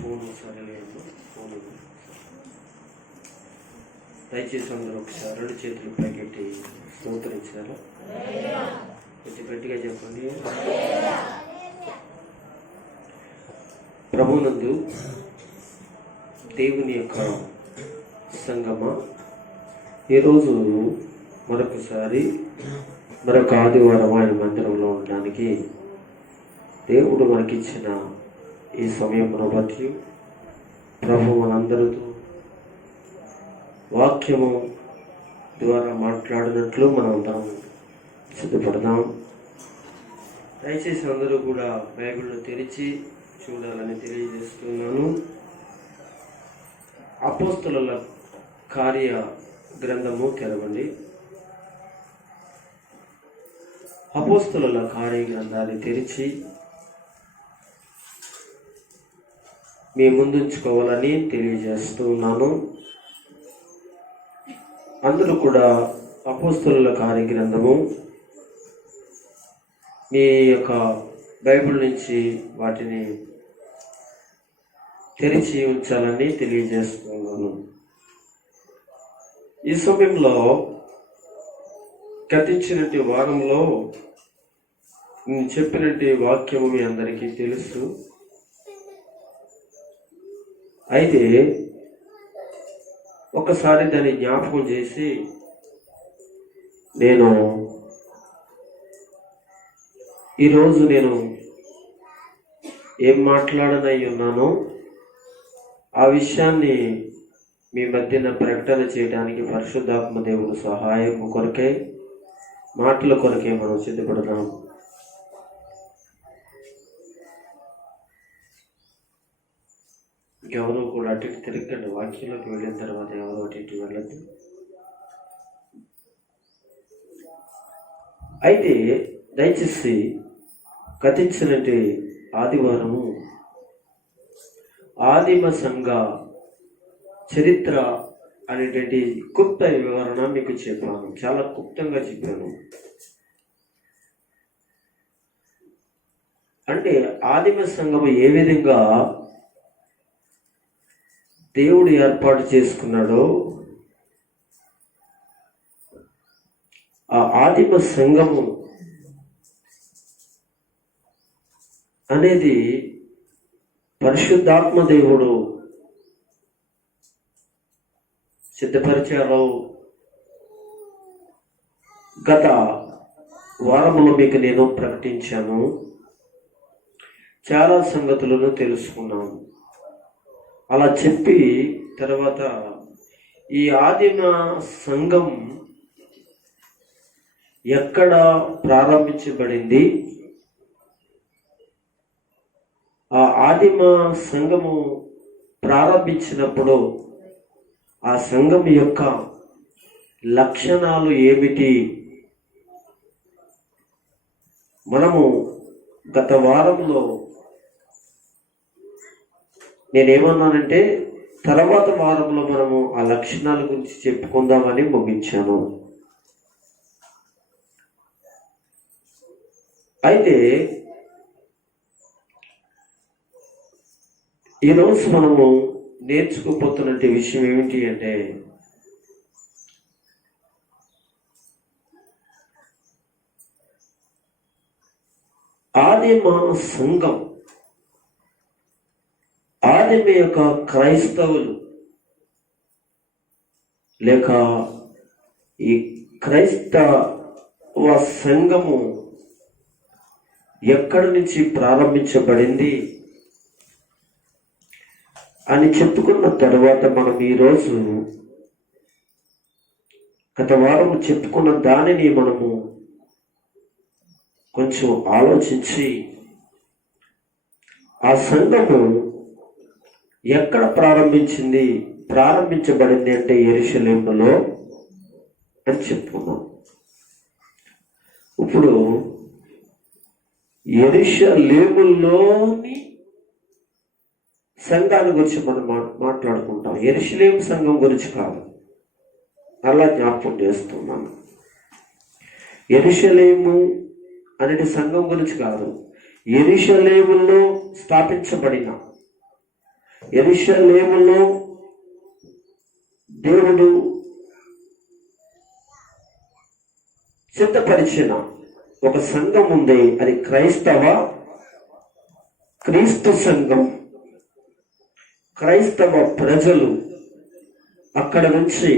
Phone సరేలేదు. Phone దయచేసి అందరూ ఒకసారి రెండు చేతులు పైకెట్టి స్తోత్రించారు. కొంచెం గట్టిగా చెప్పండి. ప్రభునందు దేవుని యొక్క సంగమ, ఈరోజు మరొకసారి మరొక ఆదివారం ఆయన మందిరంలో ఉండడానికి దేవుడు మనకిచ్చిన ఈ సమయమును బట్టి ప్రభు మనందరితో వాక్యము ద్వారా మాట్లాడినట్లు మనం అందరం సిద్ధపడదాం. దయచేసి అందరూ కూడా బైబిల్ను తెరిచి చూడాలని తెలియజేస్తున్నాను. అపోస్తలుల కార్య గ్రంథము తెరవండి. అపోస్తలుల కార్య గ్రంథాన్ని తెరిచి మీ ముందుంచుకోవాలని తెలియజేస్తున్నాను. అందరూ కూడా అపోస్తలుల కార్య గ్రంథము మీ యొక్క బైబిల్ నుంచి వాటిని తెరిచి ఉంచాలని తెలియజేస్తున్నాను. ఈ సమయంలో గతించినట్టు వారంలో నేను చెప్పినట్టు వాక్యము మీ అందరికీ తెలుసు. అయితే ఒకసారి దాన్ని జ్ఞాపకం చేసి ఈరోజు నేను ఏం మాట్లాడనై ఉన్నానో ఆ విషయాన్ని మీ మధ్యన ప్రకటన చేయడానికి పరిశుద్ధాత్మ దేవుడు సహాయం కొరకే, మాటల కొరకే మనం సిద్ధపడదాం. ఎవరు కూడా అటు ఇటు తిరగండి. వాక్యంలోకి వెళ్ళిన తర్వాత ఎవరు అటు ఇటు వెళ్ళద్దు. అయితే దయచేసి గతించినట్టు ఆదివారము ఆదిమ సంఘ చరిత్ర అనేటువంటి క్లుప్త వివరణ మీకు చెప్పాను. చాలా క్లుప్తంగా చెప్పాను. అంటే ఆదిమ సంఘము ఏ విధంగా దేవుడు ఏర్పాటు చేసుకున్నాడో, ఆ ఆదిమ సంఘము అనేది పరిశుద్ధాత్మ దేవుడు సిద్ధపరిచారు. గత వారములో మీకు నేను ప్రకటించాను. చాలా సంగతులను తెలుసుకున్నాను. అలా చెప్పి తర్వాత ఈ ఆదిమ సంఘం ఎక్కడ ప్రారంభించబడింది, ఆ ఆదిమ సంఘము ప్రారంభించినప్పుడు ఆ సంఘం యొక్క లక్షణాలు ఏమిటి, మనము గత వారంలో నేనేమన్నానంటే తర్వాత వారంలో మనము ఆ లక్షణాల గురించి చెప్పుకుందామని ముగించాను. అయితే ఈరోజు మనము నేర్చుకోబోతున్న విషయం ఏమిటి అంటే, ఆదిమ సంఘం, ఆదిమ యొక్క క్రైస్తవులు లేక ఈ క్రైస్తవ సంఘము ఎక్కడి నుంచి ప్రారంభించబడింది అని చెప్పుకున్న తర్వాత మనం ఈరోజు గత వారం చెప్పుకున్న దానిని మనము కొంచెం ఆలోచించి ఆ సంఘము ఎక్కడ ప్రారంభించబడింది అంటే యెరూషలేములో అని చెప్పుకున్నాం. ఇప్పుడు యెరూషలేములోని సంఘాన్ని గురించి మనం మాట్లాడుకుంటాం. యెరూషలేము సంఘం గురించి కాదు, అలా జ్ఞాపకం చేస్తున్నాను. యెరూషలేము అనే సంఘం గురించి కాదు, యెరూషలేములో స్థాపించబడిన యెరూషలేములో దేవుడు సిద్ధపరిచిన ఒక సంఘం ఉంది. అది క్రీస్తు సంఘం. క్రైస్తవ ప్రజలు అక్కడ నుంచి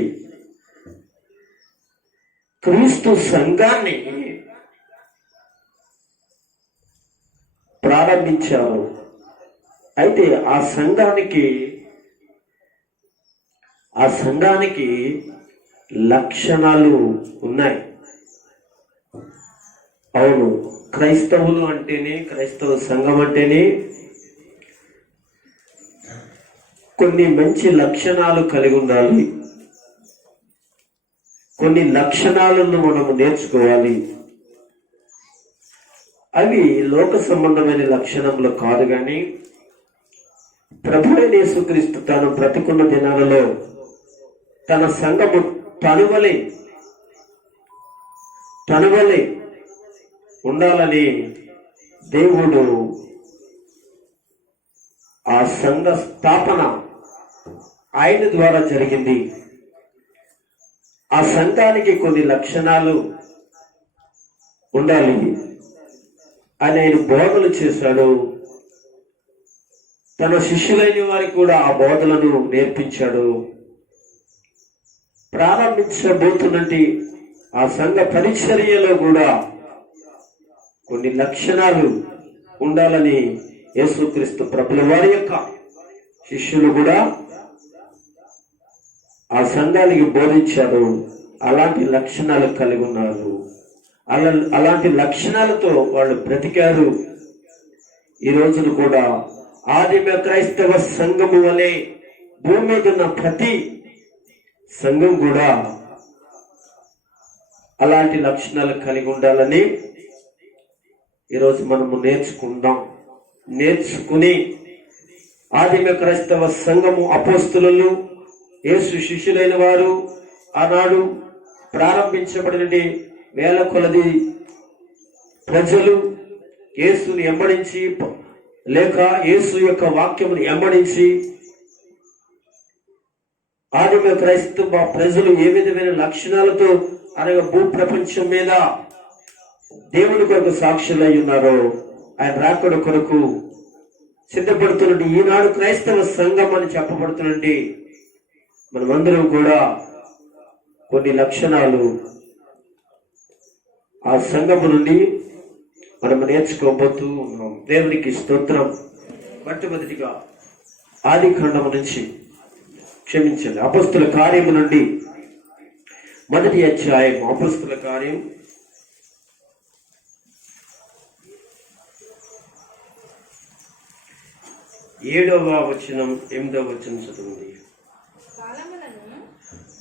క్రీస్తు సంఘాన్ని ప్రారంభించారు. అయితే ఆ సంఘానికి లక్షణాలు ఉన్నాయి. అవును, క్రైస్తవులు అంటేనే, క్రైస్తవ సంఘం అంటేనే కొన్ని మంచి లక్షణాలు కలిగి ఉండాలి. కొన్ని లక్షణాలను మనము నేర్చుకోవాలి. అవి లోక సంబంధమైన లక్షణములు కాదు, కానీ ప్రభువైన యేసుక్రీస్తు తాను బ్రతికున్న దినాలలో తన సంఘము తనువలే ఉండాలని దేవుడు ఆ సంఘ స్థాపన ఆయన ద్వారా జరిగింది. ఆ సంఘానికి కొన్ని లక్షణాలు ఉండాలి అని ఆయన బోధలు చేశాడు. తన శిష్యులైన వారికి కూడా ఆ బోధలను నేర్పించాడు. ప్రారంభించబోతున్నటి ఆ సంఘ పరిచర్యలో కూడా కొన్ని లక్షణాలు ఉండాలని యేసుక్రీస్తు ప్రభుల వారి యొక్క శిష్యులు కూడా ఆ సంఘానికి బోధించారు. అలాంటి లక్షణాలు కలిగి ఉన్నారు. అలాంటి లక్షణాలతో వాళ్ళు బ్రతికారు. ఈ రోజున కూడా ఆదిమ క్రైస్తవ సంఘము వలె భూమి మీద ఉన్న ప్రతి సంఘం కూడా అలాంటి లక్షణాలు కలిగి ఉండాలని ఈరోజు మనము నేర్చుకుని ఆదిమ క్రైస్తవ సంఘము అపోస్తులు, యేసు శిష్యులైన వారు ఆనాడు ప్రారంభించబడిన వేల కొలది ప్రజలు యేసుని వెంబడించి లేక యేసు యొక్క వాక్యమును వెంబడించి ఆదిమ క్రైస్తవ ప్రజలు ఏ విధమైన లక్షణాలతో అనగా భూ ప్రపంచం మీద దేవుని కొరకు సాక్షులై ఉన్నారో ఆయన రాకడ కొరకు సిద్ధపడుతున్నట్టు ఈనాడు క్రైస్తవ సంఘం అని చెప్పబడుతున్నట్టు మనమందరం కూడా కొన్ని లక్షణాలు ఆ సంఘము నుండి మనం నేర్చుకోబోతూ ఉన్నాం. దేవునికి స్తోత్రం. మొట్టమొదటిగా ఆది ఖండము నుంచి క్షమించండి, అపొస్తలుల కార్యము నుండి మొదటి అధ్యాయం. అపొస్తలుల కార్యం 7వ వచనం 8వ వచనం చదవండి.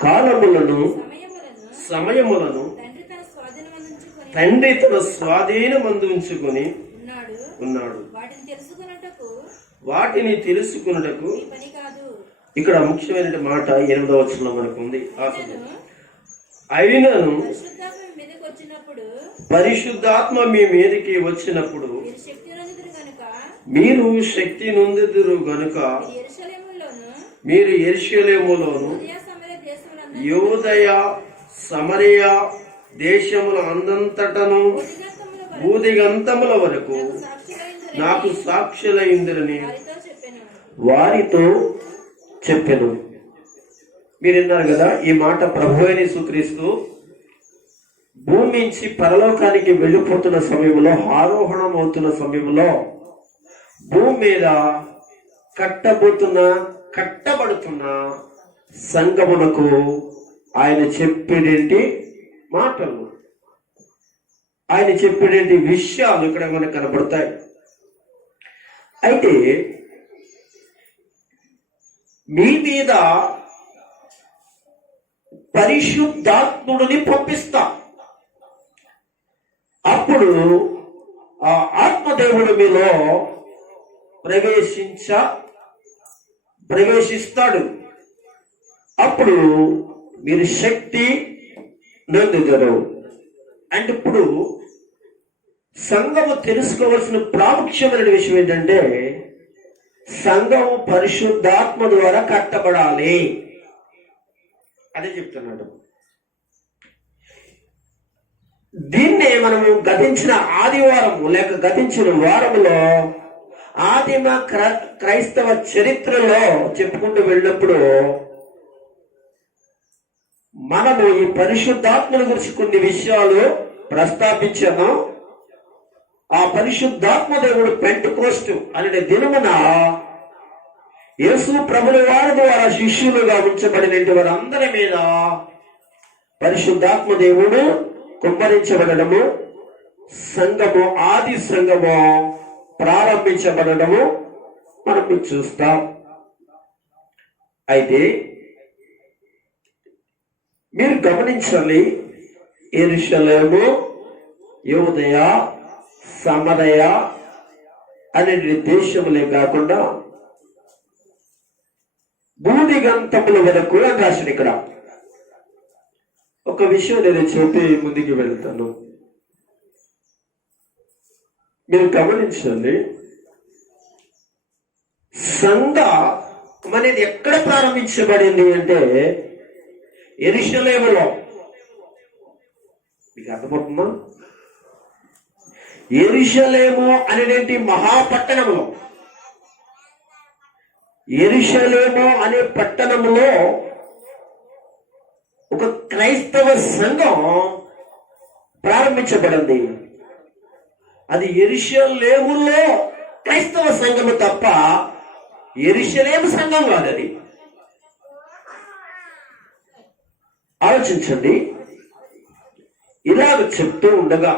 కాలములను సమయములను తండ్రి తన స్వాధీనమందు ఉంచుకొని ఉన్నాడు. వాటిని తెలుసుకున్నటకు ఇక్కడ ముఖ్యమైన మాట 8వ వచనంలో మనకు ఉంది. అయినను పరిశుద్ధాత్మ మీ మీదకి వచ్చినప్పుడు మీరు శక్తి నొందుదురు గనుక మీరు యెరూషలేములోను యూదయ సమరయ దేశముల అందంతటను భూదిగంతముల వరకు నాకు సాక్షులైందురని వారితో చెప్పెను. మీరు విన్నారు కదా ఈ మాట. ప్రభువైన యేసుక్రీస్తు భూమి నుంచి పరలోకానికి వెళ్ళిపోతున్న సమయంలో, ఆరోహణం అవుతున్న సమయంలో భూమి మీద కట్టబడుతున్న సంఘమునకు ఆయన చెప్పేటి మాటలు, ఆయన చెప్పేటి విషయాలు ఇక్కడ మనకు కనబడతాయి. అయితే మీ మీద పరిశుద్ధాత్ముడిని పంపిస్తా, అప్పుడు ఆ ఆత్మదేవుడు మీలో ప్రవేశిస్తాడు. అప్పుడు మీరు శక్తి నొందుతారు. అంటే ఇప్పుడు సంఘము తెలుసుకోవాల్సిన ప్రాముఖ్యమైన విషయం ఏంటంటే సంఘం పరిశుద్ధాత్మ ద్వారా కట్టబడాలి అని చెప్తున్నాడు. దీన్నే మనము గతించిన ఆదివారము లేక గతించిన వారములో ఆదిమ క్రైస్తవ చరిత్రలో చెప్పుకుంటూ వెళ్ళినప్పుడు మనము ఈ పరిశుద్ధాత్మల గురించి కొన్ని విషయాలు ప్రస్తావించాము. ఆ పరిశుద్ధాత్మ దేవుడు పెంటెకోస్తు అనే దినమున యేసు ప్రభుల వారి ద్వారా శిష్యులుగా ఉంచబడిన వారందరి మీద పరిశుద్ధాత్మ దేవుడు కుమ్మరించబడము, సంఘము ఆది సంఘము ప్రారంభించబడము మనం చూస్తాం. అయితే మీరు గమనించాలి, యెరూషలేము, యూదయ, సమరయ అనే దేశములే కాకుండా భూదిగంతముల వరకు అని రాసిన. ఇక్కడ ఒక విషయం నేను చెప్పి ముందుకు వెళ్తాను. మీరు గమనించండి, సంఘం అనేది ఎక్కడ ప్రారంభించబడింది అంటే యెరూషలేములో. మీకు అర్థమవుతుందా? యెరూషలేము అనేటి మహాపట్టణంలో, యెరూషలేము అనే పట్టణంలో ఒక క్రైస్తవ సంఘం ప్రారంభించబడింది. అది యెరూషలేములో క్రైస్తవ సంఘము తప్ప యెరూషలేము సంఘం కాదు. అది ఆలోచించండి. ఇలాగ చెప్తూ ఉండగా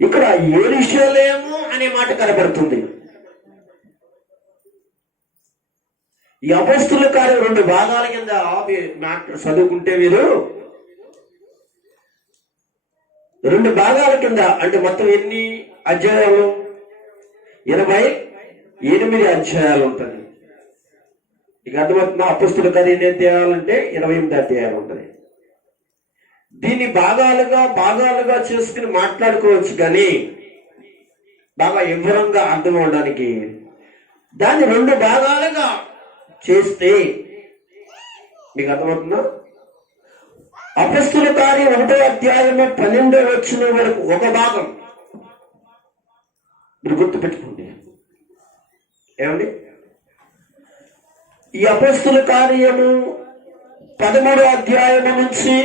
ఇక్కడ యెరూషలేము అనే మాట కనబడుతుంది. ఈ అపొస్తలుల కార్యం 2 భాగాల కింద చదువుకుంటే మీరు 2 భాగాల కింద, అంటే మొత్తం ఎన్ని అధ్యాయాలు? 28 అధ్యాయాలు ఉంటుంది. ఇక అర్థమవుతున్న అపొస్తలుల కార్యం ఎన్ని అధ్యాయాలు అంటే 28 అధ్యాయాలు ఉంటుంది. దీన్ని భాగాలుగా చేసుకుని మాట్లాడుకోవచ్చు, కానీ బాగా వివరంగా అర్థం అవడానికి దాన్ని 2 భాగాలుగా చేస్తే మీకు అర్థమవుతుందా? అపొస్తలుల కార్యం 1వ అధ్యాయము 12వ వచనం వరకు ఒక భాగం మీరు గుర్తుపెట్టుకోండి. ఏమండి? ఈ అపొస్తలుల కార్యము 13వ అధ్యాయము నుంచి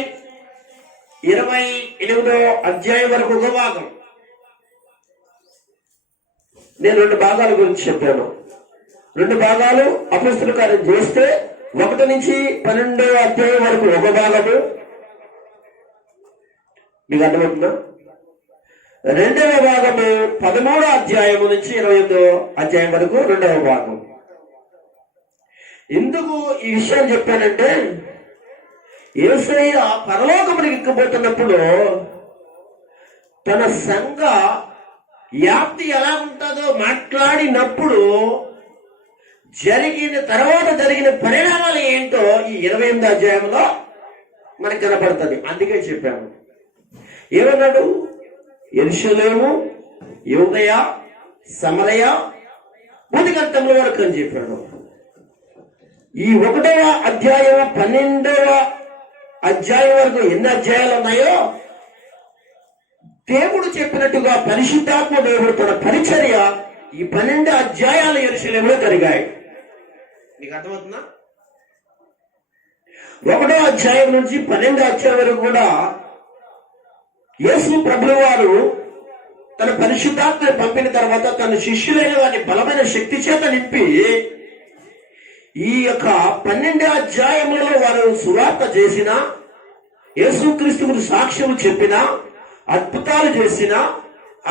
28వ అధ్యాయం వరకు ఒక భాగం. నేను 2 భాగాల గురించి చెప్పాను. 2 భాగాలు అపొస్తలుల కార్యం చేస్తే 1 నుంచి 12వ అధ్యాయం వరకు ఒక భాగము. మీకు అర్థమవుతుందా? 2వ భాగము 13వ అధ్యాయము నుంచి 28వ అధ్యాయం వరకు 2వ భాగం. ఎందుకు ఈ విషయం చెప్పానంటే, యేసయ్య పరలోకమునికి ఎక్కబోతున్నప్పుడు తన సంఘ వ్యాప్తి ఎలా ఉంటుందో మాట్లాడినప్పుడు జరిగిన పరిణామాలు ఏంటో ఈ 28వ అధ్యాయంలో మనకు కనపడుతుంది. అందుకే చెప్పాము. ఏమన్నాడు? యెరూషలేము, యూదయ, సమరయ, భూదిగంతముల వరకు అని చెప్పాడు. ఈ 1వ అధ్యాయం 12వ అధ్యాయం వరకు ఎన్ని అధ్యాయాలు ఉన్నాయో దేవుడు చెప్పినట్టుగా పరిశుద్ధాత్మ దేవుడు తన పరిచర్య ఈ 12 అధ్యాయాలు యెరూషలేములో జరిగాయి. మీకు అర్థమవుతుందా? 1వ అధ్యాయం నుంచి 12వ అధ్యాయం వరకు కూడా యేసు ప్రభువు వారు తన పరిశుద్ధాత్మని పంపిన తర్వాత తన శిష్యులైన వారిని బలమైన శక్తి చేత నింపి ఈ యొక్క 12 అధ్యాయములలో వారు సువార్త చేసిన, యేసుక్రీస్తు గురించి సాక్ష్యము చెప్పిన, అద్భుతాలు చేసిన,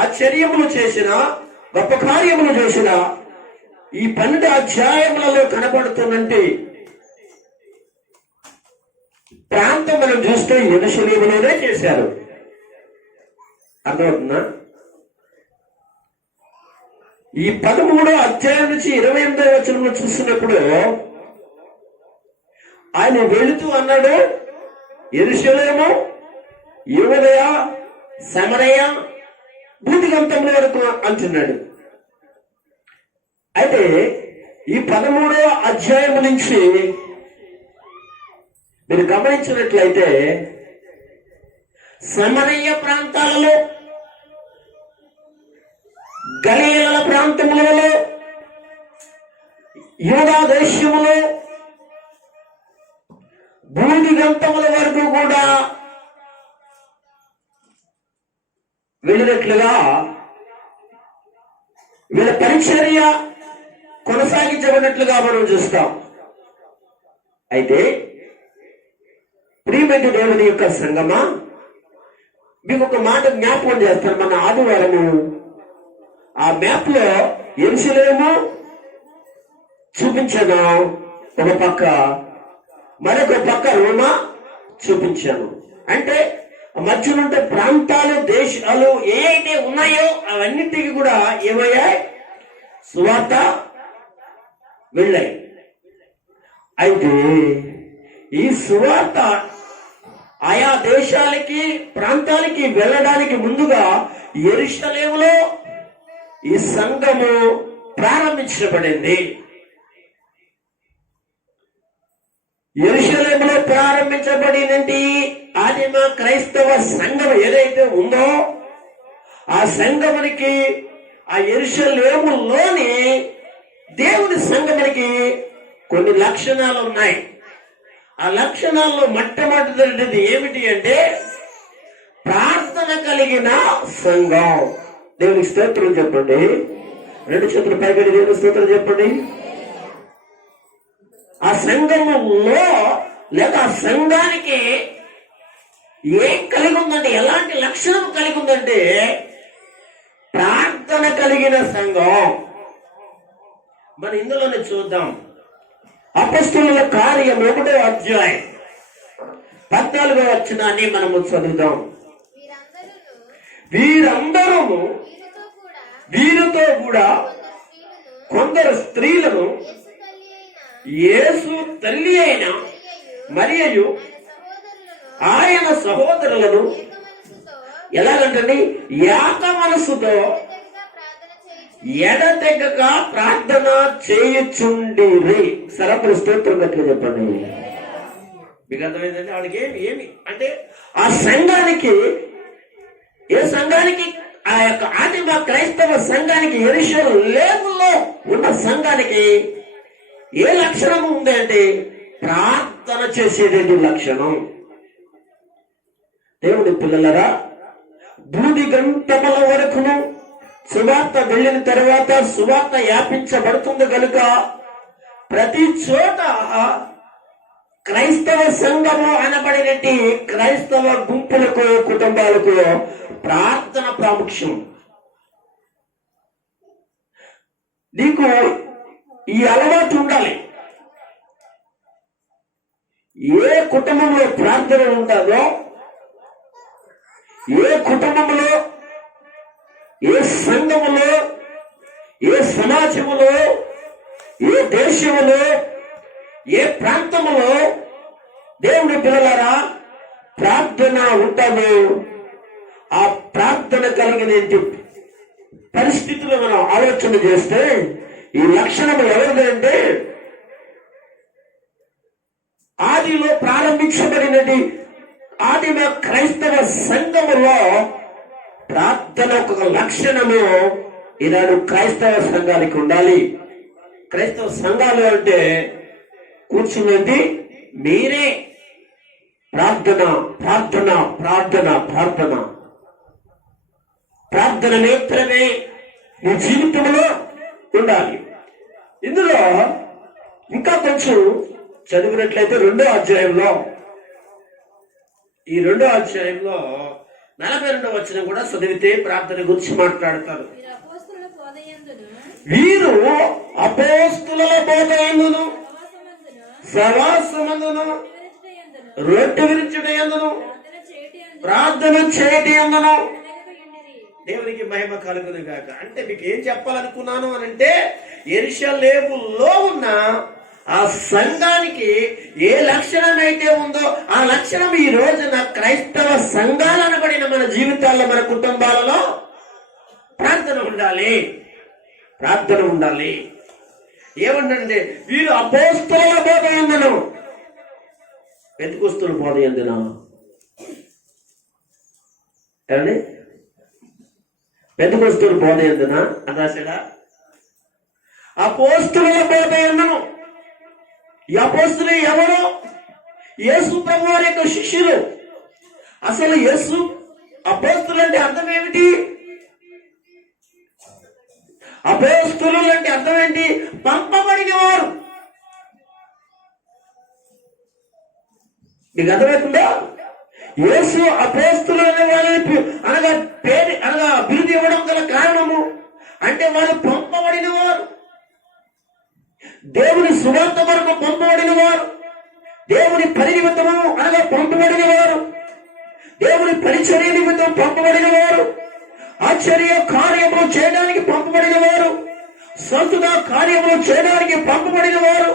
ఆశ్చర్యములు చేసిన, గొప్ప కార్యములు చేసిన ఈ 12 అధ్యాయములలో కనబడుతున్నట్టు ప్రాంతం మనం చూస్తే యెరూషలేములోనే చేశారు. అర్థమవుతుందా? ఈ 13వ అధ్యాయం నుంచి 28వ వచనంలో చూసినప్పుడు ఆయన వెళుతూ అన్నాడు, యెరూషలేము, యూదయ, సమరయ, భూదిగంతముల వరకు అంటున్నాడు. అయితే ఈ 13వ అధ్యాయం నుంచి మీరు గమనించినట్లయితే సమరయ్య ప్రాంతాలలో, గలిలయ ప్రాంతములలో, యూదా దేశములో భూదిగంతముల వరకు కూడా వెళ్ళినట్లుగా వీళ్ళ పరిచర్య కొనసాగించబడినట్లుగా మనం చూస్తాం. అయితే ప్రియమైన దేవుని యొక్క సంగమా, మీకు ఒక మాట జ్ఞాపకం చేస్తాను. మన ఆదివారము ఆ మ్యాప్ లో యెరూషలేము చూపించాను ఒక పక్క, మరొక పక్క రోమా చూపించాను. అంటే మధ్యనుంటే ప్రాంతాలు, దేశాలు ఏవైతే ఉన్నాయో అవన్నిటికీ కూడా ఏమయ్యాయి? సువార్త వెళ్ళాయి. అయితే ఈ సువార్త ఆయా దేశాలకి, ప్రాంతాలకి వెళ్ళడానికి ముందుగా యెరూషలేములో ఈ సంఘము ప్రారంభించబడింది. యెరూషలేములో ప్రారంభించబడినది ఆదిమ క్రైస్తవ సంఘం ఏదైతే ఉందో ఆ సంఘమునికి, ఆ యెరూషలేములోని దేవుని సంఘమునికి కొన్ని లక్షణాలు ఉన్నాయి. ఆ లక్షణాల్లో మొట్టమొదటిది ఏమిటి అంటే ప్రార్థన కలిగిన సంఘం. దేవునికి స్తోత్రం చెప్పండి. 2 చేతులు పైకి దేవుని స్తోత్రం చెప్పండి. ఆ సంఘములో లేదా ఆ సంఘానికి ఏం కలిగి ఉందంటే, ఎలాంటి లక్షణం కలిగి ఉందంటే ప్రార్థన కలిగిన సంఘం. మన ఇందులోనే చూద్దాం. అపొస్తలుల కార్యం 1వ అధ్యాయం 14వ వచనాన్ని మనము చదువుదాం. వీరితో కూడా కొందరు స్త్రీలను యేసు తల్లి అయిన మరియయు ఆయన సహోదరులను ఎలాగంటండి ఏక మనసుతో ఎడతెగక ప్రార్థన చేయుచుండిరి. సరఫర స్తోత్రం గట్టిగా చెప్పండి. మీకు అర్థమైందండి? వాళ్ళకి ఏమి అంటే ఆ సంఘానికి, ఏ సంఘానికి? ఆ యొక్క ఆదిమ క్రైస్తవ సంఘానికి, యెరూషలేములో ఉన్న సంఘానికి ఏ లక్షణం ఉంది అంటే ప్రార్థన చేసేది లక్షణం. దేవుడి పిల్లలరా, భూదిగంతముల వరకును సువార్త వెళ్ళిన తర్వాత సువార్త వ్యాపించబడుతుంది కనుక ప్రతి చోట క్రైస్తవ సంఘము అనబడినట్టు క్రైస్తవ గుంపులకు, కుటుంబాలకు ప్రార్థన ప్రాముఖ్యం. నీకు ఈ అలవాటు ఉండాలి. ఏ కుటుంబంలో ప్రార్థన ఉంటుందో, ఏ కుటుంబంలో, ఏ సంఘములో, ఏ సమాజములో, ఏ దేశములో, ఏ ప్రాంతములో దేవుడి పిల్లలారా ప్రార్థన ఉంటుందో ఆ ప్రార్థన కలిగిన పరిస్థితులు మనం ఆలోచన చేస్తే ఈ లక్షణము ఎవరిదంటే ఆదిలో ప్రారంభించబడినది ఆదిమ క్రైస్తవ సంఘములో ప్రార్థన ఒక లక్షణము ఈనాడు క్రైస్తవ సంఘానికి ఉండాలి. క్రైస్తవ సంఘాలు అంటే కూర్చున్నది మీరే. ప్రార్థన ప్రార్థన ప్రార్థన ప్రార్థన ప్రార్థన మాత్రమే మీ జీవితంలో ఉండాలి. ఇందులో ఇంకా కొంచెం చదివినట్లయితే 2వ అధ్యాయంలో, ఈ 2వ అధ్యాయంలో 42వ వచనం కూడా చదివితే ప్రార్థన గురించి మాట్లాడతారు. వీరు అపోస్తుల బోధయందును సవాసమందును రొట్టె విరుచుటయందును ప్రార్థన చేయటి అందును దేవునికి మహిమ కలుగును గాక. అంటే మీకు ఏం చెప్పాలనుకున్నాను అని అంటే యెరూషలేములో ఉన్న ఆ సంఘానికి ఏ లక్షణం అయితే ఉందో ఆ లక్షణం ఈ రోజున క్రైస్తవ సంఘాలు అనబడిన మన జీవితాల్లో, మన కుటుంబాలలో ప్రార్థన ఉండాలి, ప్రార్థన ఉండాలి. ఏమంటే వీరు అపోస్తలుల బోధ యందును, పెంతెకొస్తు బోధ యందున ఏమండి, పెంతెకొస్తు బోధ యందున అని రాశాడా? అపోస్తలుల బోధ యందును. ఈ అపోస్తలు ఎవరు? యేసు ప్రభు వారి యొక్క శిష్యులు. అసలు యేసు అపోస్తలు అంటే అర్థం ఏమిటి? అపోస్తలు అంటే అర్థం ఏంటి? పంపబడిన వారు. మీకు అర్థమవుతుందా? యేసు అపోస్తలు అనే వాళ్ళని అనగా పేరు అనగా అభివృద్ధి ఇవ్వడం గల కారణము అంటే వాళ్ళు పంపబడిన వారు, దేవుని సువార్త వరకు పంపబడిన వారు, దేవుని పని నిమిత్తము అనగా పంపబడిన వారు, దేవుని పరిచర్య నిమిత్తం పంపబడిన వారు, ఆశ్చర్య కార్యములు చేయడానికి పంపబడిన వారు, స్వస్థత కార్యములు చేయడానికి పంపబడిన వారు,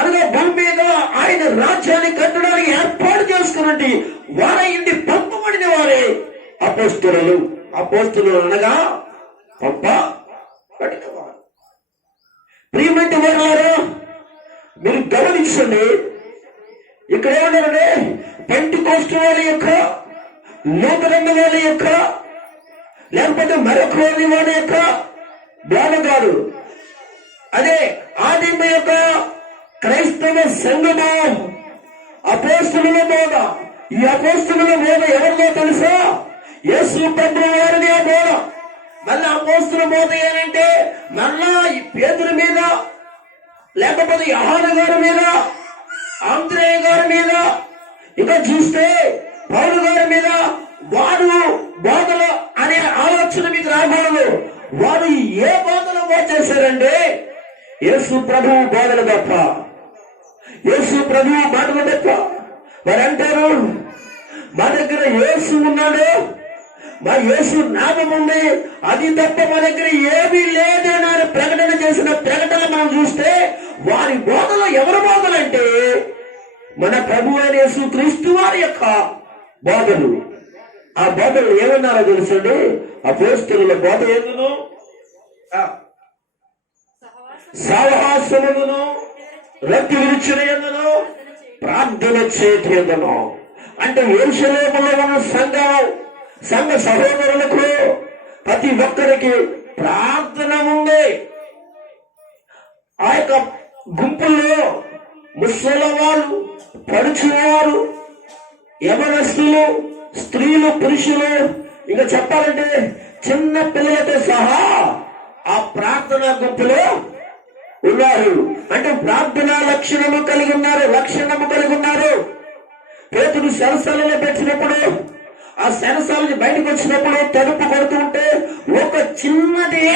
అనగా భూమి మీద ఆయన రాజ్యాన్ని కట్టడానికి ఏర్పాటు చేసుకున్నట్టు వారైంది పంపబడిన వారే అపోస్తలులు. అపోస్తలులు అనగా పంపబడిన వారు. ప్రియమైన వారు మీరు గమనించండి, ఇక్కడ ఏమన్నారంటే పెంటెకొస్తు వాళ్ళ యొక్క, లూథరన్ వాళ్ళ యొక్క, లేకపోతే మరొక వాళ్ళ యొక్క బోధ కాదు. అదే ఆదిమ యొక్క క్రైస్తవ సంఘము అపోస్తలుల బోధ. ఈ అపోస్తలుల బోధ ఎవరిదో తెలుసా? యేసు ప్రభువు వారిది ఆ బోధ. మళ్ళీ అపోస్తలుల బోధ ఏంటంటే మళ్ళా ఈ పేతురు మీద, లేకపోతే యోహాను గారి మీద, ఆంద్రేయ గారి మీద, ఇంకా చూస్తే పౌలు గారి మీద వారు బోధలు అనే ఆలోచన మీకు రాకూడదు. వారు ఏ బోధలు చేశారంటే యేసు ప్రభువు బోధలు తప్ప, యేసు ప్రభువు మాటలు తప్ప. వారు అంటారు మా దగ్గర యేసు ఉన్నాడు, మా యేసు నామం ఉంది, అది తప్ప మా దగ్గర ఏమీ లేదని ప్రకటన చేసిన ప్రకటన మనం చూస్తే వారి బోధలు ఎవరి బోధలు అంటే మన ప్రభు అయిన యేసు క్రీస్తు వారి యొక్క బోధలు. ఆ బోధలు ఏమన్నారో తెలుసండి? అపోస్తలుల బోధ ఎందును, సహవాసమును, రక్తి విరుచున ఎందును, ప్రార్థన చేతి ఎందును. అంటే యెరూషలేములో ఉన్న సంఘ సహోదరులకు ప్రతి ఒక్కరికి ప్రార్థన ఉంది. ఆ యొక్క గుంపుల్లో ముసలి వాళ్ళు, పడుచువారు, యవనస్తులు, స్త్రీలు, పురుషులు, ఇంకా చెప్పాలంటే చిన్న పిల్లలతో సహా ఆ ప్రార్థనా గుంపులో ఉన్నారు. అంటే ప్రార్థనా లక్షణము కలిగి ఉన్నారు. పేతురు సెరసాలలో పెట్టినప్పుడు, ఆ సెరసాల నుంచి బయటకు వచ్చినప్పుడు తలుపు కొడుతూ ఉంటే ఒక చిన్నది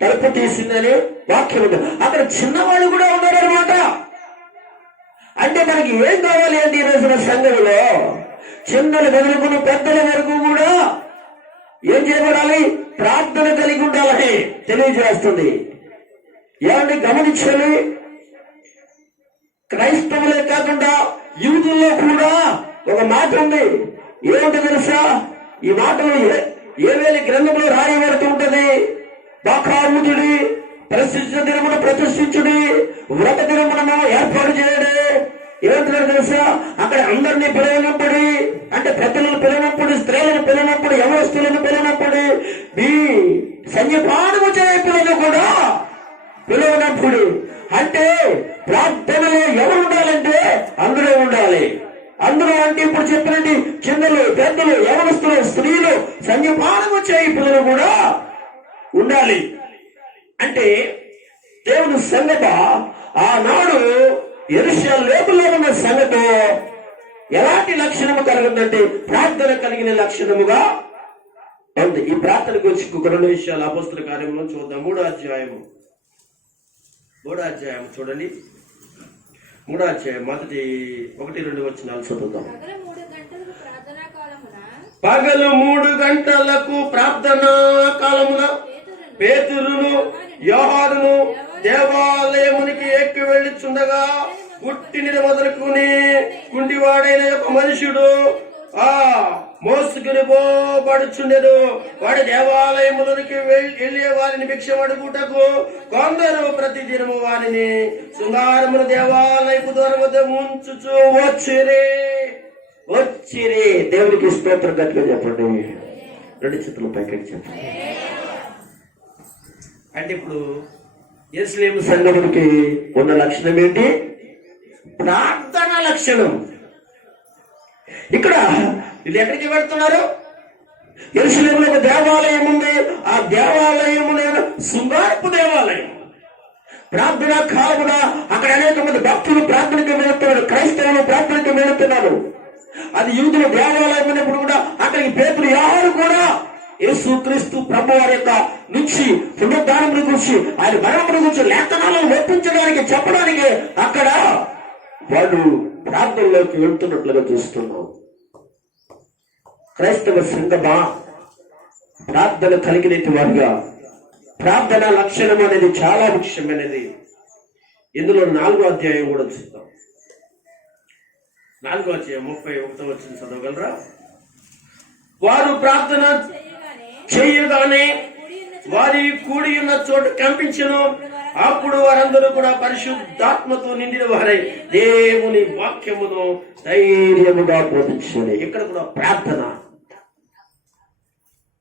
తలుపు తీసిందని వాక్యం ఉంది. అక్కడ చిన్నవాళ్ళు కూడా ఉన్నారనమాట. అంటే మనకి ఏం కావాలి అంటే ఈ రోజున సంఘంలో చిన్నలు మొదలుకున్న పెద్దల వరకు కూడా ఏం చేయబడాలి? ప్రార్థన కలిగి ఉండాలని తెలియజేస్తుంది. ఏమంటే గమనించాలి, క్రైస్తవులే కాకుండా యూదుల్లో కూడా ఒక మాట ఉంది. ఏమిటో తెలుసా? ఈ మాటలు ఏవేళ గ్రంథంలో రాయబడుతూ ఉంటది. బాకారుడి ప్రతిష్ఠిత దినమును ప్రతిష్ఠించుడి, వ్రత దినమును ఏర్పాటు చేయడు. ఏమంటున్నాడు తెలుసా? అక్కడ అందరినీ పిలవనప్పుడు, అంటే పెద్దలను పిలవనప్పుడు, స్త్రీలను పిలవనప్పుడు, యవనస్తులను పిలవనప్పుడు, మీ సన్యపానము చేయకులను కూడా పిలవనప్పుడు. అంటే ప్రార్థనలో ఎవరు ఉండాలంటే అందరూ ఉండాలి. అందరూ అంటే ఇప్పుడు చెప్పినట్టు చిన్నలు, పెద్దలు, యవనస్తులు, స్త్రీలు, సన్యపానము చేయి పిల్లలు కూడా ఉండాలి. అంటే దేవుని సంగత ఆనాడు యెరూషలేములో ఉన్న సంగత ఎలాంటి లక్షణము కలిగిందంటే ప్రార్థన కలిగిన లక్షణముగా ఉంది. ఈ ప్రార్థన గురించి ఒక రెండు విషయాలు అపోస్తల కార్యములో చూద్దాం. మూడో అధ్యాయం చూడండి. 3వ అధ్యాయం మొదటి 1-2 వచనాలు చదువుతాం. పగలు 3 గంటలకు ప్రార్థనా కాలమున పేతురును యోహానును దేవాలయమునికి ఎక్కి వెళ్ళిచుండగా పుట్టిన మొదలుకుని కుంటివాడైన ఒక మనుషుడు మోసుకుని పోబడుచుండెను. వాడి దేవాలయములోనికి వెళ్ళే వారిని భిక్ష అడుగుటకు కొందరు ప్రతిదినము వారిని శృంగారమును దేవాలయపు ద్వారం వద్ద ఉంచుచు వచ్చిరే. దేవునికి స్తోత్రం గట్టిగా చెప్పండి. రెండు చేతులు పైకి చెప్పండి. అంటే ఇప్పుడు యెరూషలేము సంఘమునికి ఉన్న లక్షణం ఏంటి? ప్రార్థన లక్షణం. ఇక్కడ వీళ్ళు ఎక్కడికి వెళ్తున్నారు? యెరూషలేములో ఒక దేవాలయం ఉంది. ఆ దేవాలయము శృంగారపు దేవాలయం. ప్రార్థన కావున అక్కడ అనేక మంది భక్తులు ప్రార్థనకు వెళుతున్నారు, క్రైస్తవులు ప్రార్థనకు వెళుతున్నారు. అది యూదుల దేవాలయం ఉన్నప్పుడు కూడా అక్కడికి పేతురు ఎవరు కూడా యేసుక్రీస్తు ప్రభు వారి యొక్క నుంచి పునరుద్ధానం గురించి, ఆయన మరణం గురించి లేఖనాలను ఒప్పించడానికి చెప్పడానికి అక్కడ వాళ్ళు ప్రార్థనలోకి వెళ్తున్నట్లుగా చూస్తున్నాం. క్రైస్తవ సంఘమా ప్రార్థన కలిగినట్టు వారిగా ప్రార్థన లక్షణం అనేది చాలా ముఖ్యమైనది. ఇందులో 4వ అధ్యాయం కూడా చూద్దాం. 4వ అధ్యాయం 31వ వచనం చదవగలరా? వారు ప్రార్థన చేయగానే వారి కూడి ఉన్న చోటు కంపించెను. అప్పుడు వారందరూ కూడా పరిశుద్ధాత్మతో నిండిన వారై దేవుని వాక్యమును ధైర్యముగా బోధించారు. ఇక్కడ కూడా ప్రార్థన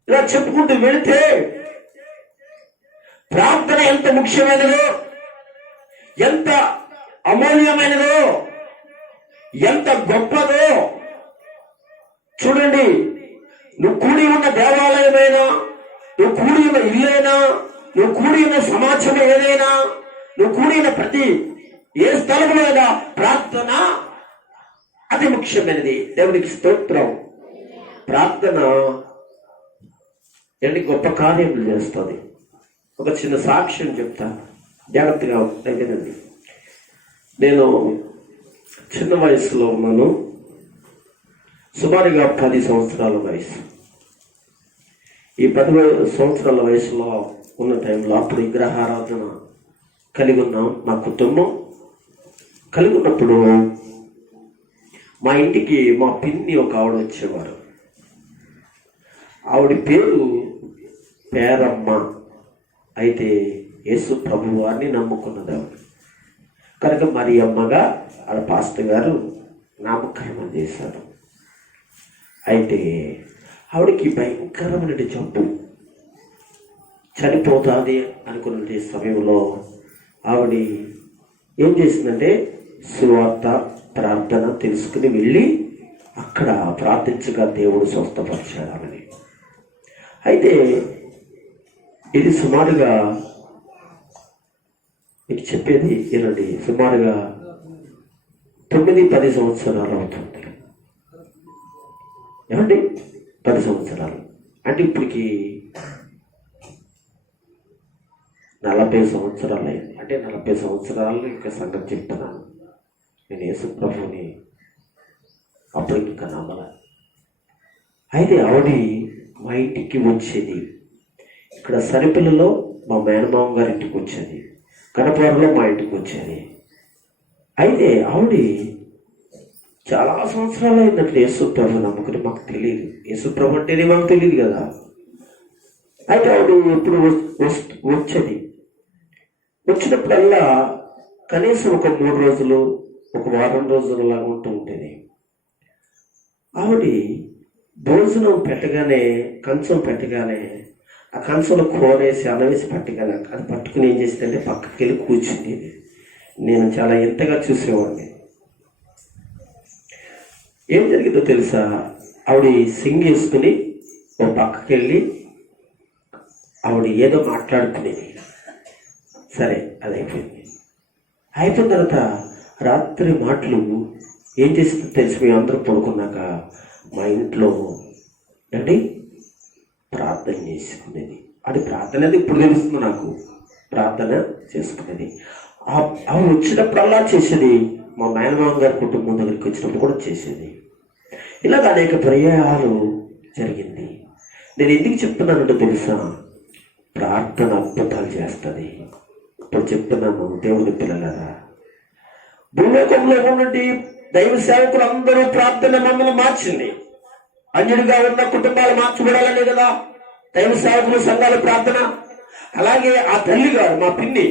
ఇలా చెప్పుకుంటూ వెళితే ప్రార్థన ఎంత ముఖ్యమైనదో, ఎంత అమూల్యమైనదో, ఎంత గొప్పదో చూడండి. నువ్వు కూడి ఉన్న దేవాలయమైనా, నువ్వు కూడి ఉన్న ఇల్లైనా, నువ్వు కూడి ఉన్న సమాజం ఏదైనా, నువ్వు కూడి ఉన్న ప్రతి ఏ స్థలంలో అయినా ప్రార్థన అతి ముఖ్యమైనది. దేవునికి స్తోత్రం. ప్రార్థన ఎన్ని గొప్ప కార్యములు చేస్తుంది. ఒక చిన్న సాక్ష్యం చెప్తాను, జాగ్రత్తగా వినండి. నేను చిన్న వయసులో ఉన్నాను, సుమారుగా 10 సంవత్సరాల వయసు. ఈ 10 సంవత్సరాల వయసులో ఉన్న టైంలో అప్పుడు విగ్రహారాధన కలిగి ఉన్నాం. మా కుటుంబం కలిగి ఉన్నప్పుడు మా ఇంటికి మా పిన్ని ఒక ఆవిడ వచ్చేవారు. ఆవిడ పేరు పేరమ్మ. అయితే యేసు ప్రభు వారిని నమ్ముకున్నది ఆవిడ కనుక మరి అమ్మగా ఆడ పాస్టర్ గారు నామకరణం చేశారు. అయితే ఆవిడకి భయంకరమైన జబ్బు, చనిపోతుంది అనుకున్న సమయంలో ఆవిడ ఏం చేసిందంటే సువార్త ప్రార్థన తెలుసుకుని వెళ్ళి అక్కడ ప్రార్థించగా దేవుడు స్వస్థపరిచాడని. అయితే ఇది సుమారుగా మీకు చెప్పేది ఏనండి, సుమారుగా 9-10 సంవత్సరాలు అవుతుంది. ఏమండి 10 సంవత్సరాలు అంటే ఇప్పటికి 40 సంవత్సరాలు అయింది. అంటే 40 సంవత్సరాలు ఇంకా సంగతి చెప్తున్నాను. నేను యేసు ప్రభుని అప్పటికి ఇంకా నమ్మల. అయితే ఆవిడ మా ఇంటికి వచ్చేది. ఇక్కడ సరిపిల్లలో మా మేనమామ గారి ఇంటికి వచ్చేది, కడపవరంలో మా ఇంటికి వచ్చేది. అయితే ఆవిడ చాలా సంవత్సరాలు అయిందంటే యేసు ప్రభు నమ్ముకుని. మాకు తెలియదు యేసు ప్రభు అంటేనే మాకు తెలియదు కదా. అయితే ఆవిడ ఎప్పుడు వచ్చేది. వచ్చినప్పుడల్లా కనీసం ఒక 3 రోజులు, ఒక వారం రోజులు లాగా ఉంటూ ఉండేది. ఆవిడ భోజనం పెట్టగానే, కంచం పెట్టగానే, ఆ కంచంలో కూరేసి అన్నవేసి పెట్టగానే అది పట్టుకుని ఏం చేసిందంటే పక్కకి వెళ్ళి కూర్చుండేది. నేను చాలా ఎంతగా చూసేవాడిని. ఏం జరిగిందో తెలుసా? ఆవిడ సింగ్ వేసుకుని ఒక పక్కకి వెళ్ళి ఆవిడ ఏదో మాట్లాడుకునేది. సరే అది అయిపోయింది. అయిపోయిన తర్వాత రాత్రి మాటలు ఏం చేస్తుందో తెలిసి మేము అందరూ పడుకున్నాక మా ఇంట్లో అంటే ప్రార్థన చేసుకునేది. అది ప్రార్థన అది ఇప్పుడు తెలుస్తుంది నాకు. ప్రార్థన చేసుకునేది ఆవిడ వచ్చినప్పుడల్లా చేసేది. మా మేనమామ గారి కుటుంబం దగ్గరికి వచ్చినప్పుడు కూడా చేసేది. ఇలాగ అనేక పర్యాయాలు జరిగింది. నేను ఎందుకు చెప్తున్నానంటే తెలుసా? ప్రార్థన అద్భుతాలు చేస్తుంది. ఇప్పుడు చెప్తున్నాను దేవుని పిల్లలారా, భూలోకంలో ఉన్నటువంటి దైవ సేవకులు అందరూ ప్రార్థన మమ్మల్ని మార్చింది. అన్యుడిగా ఉన్న కుటుంబాలు మార్చబడాలనే కదా దైవ సేవకులు, సంఘాల ప్రార్థన. అలాగే ఆ తల్లి గారు, మా పిన్ని,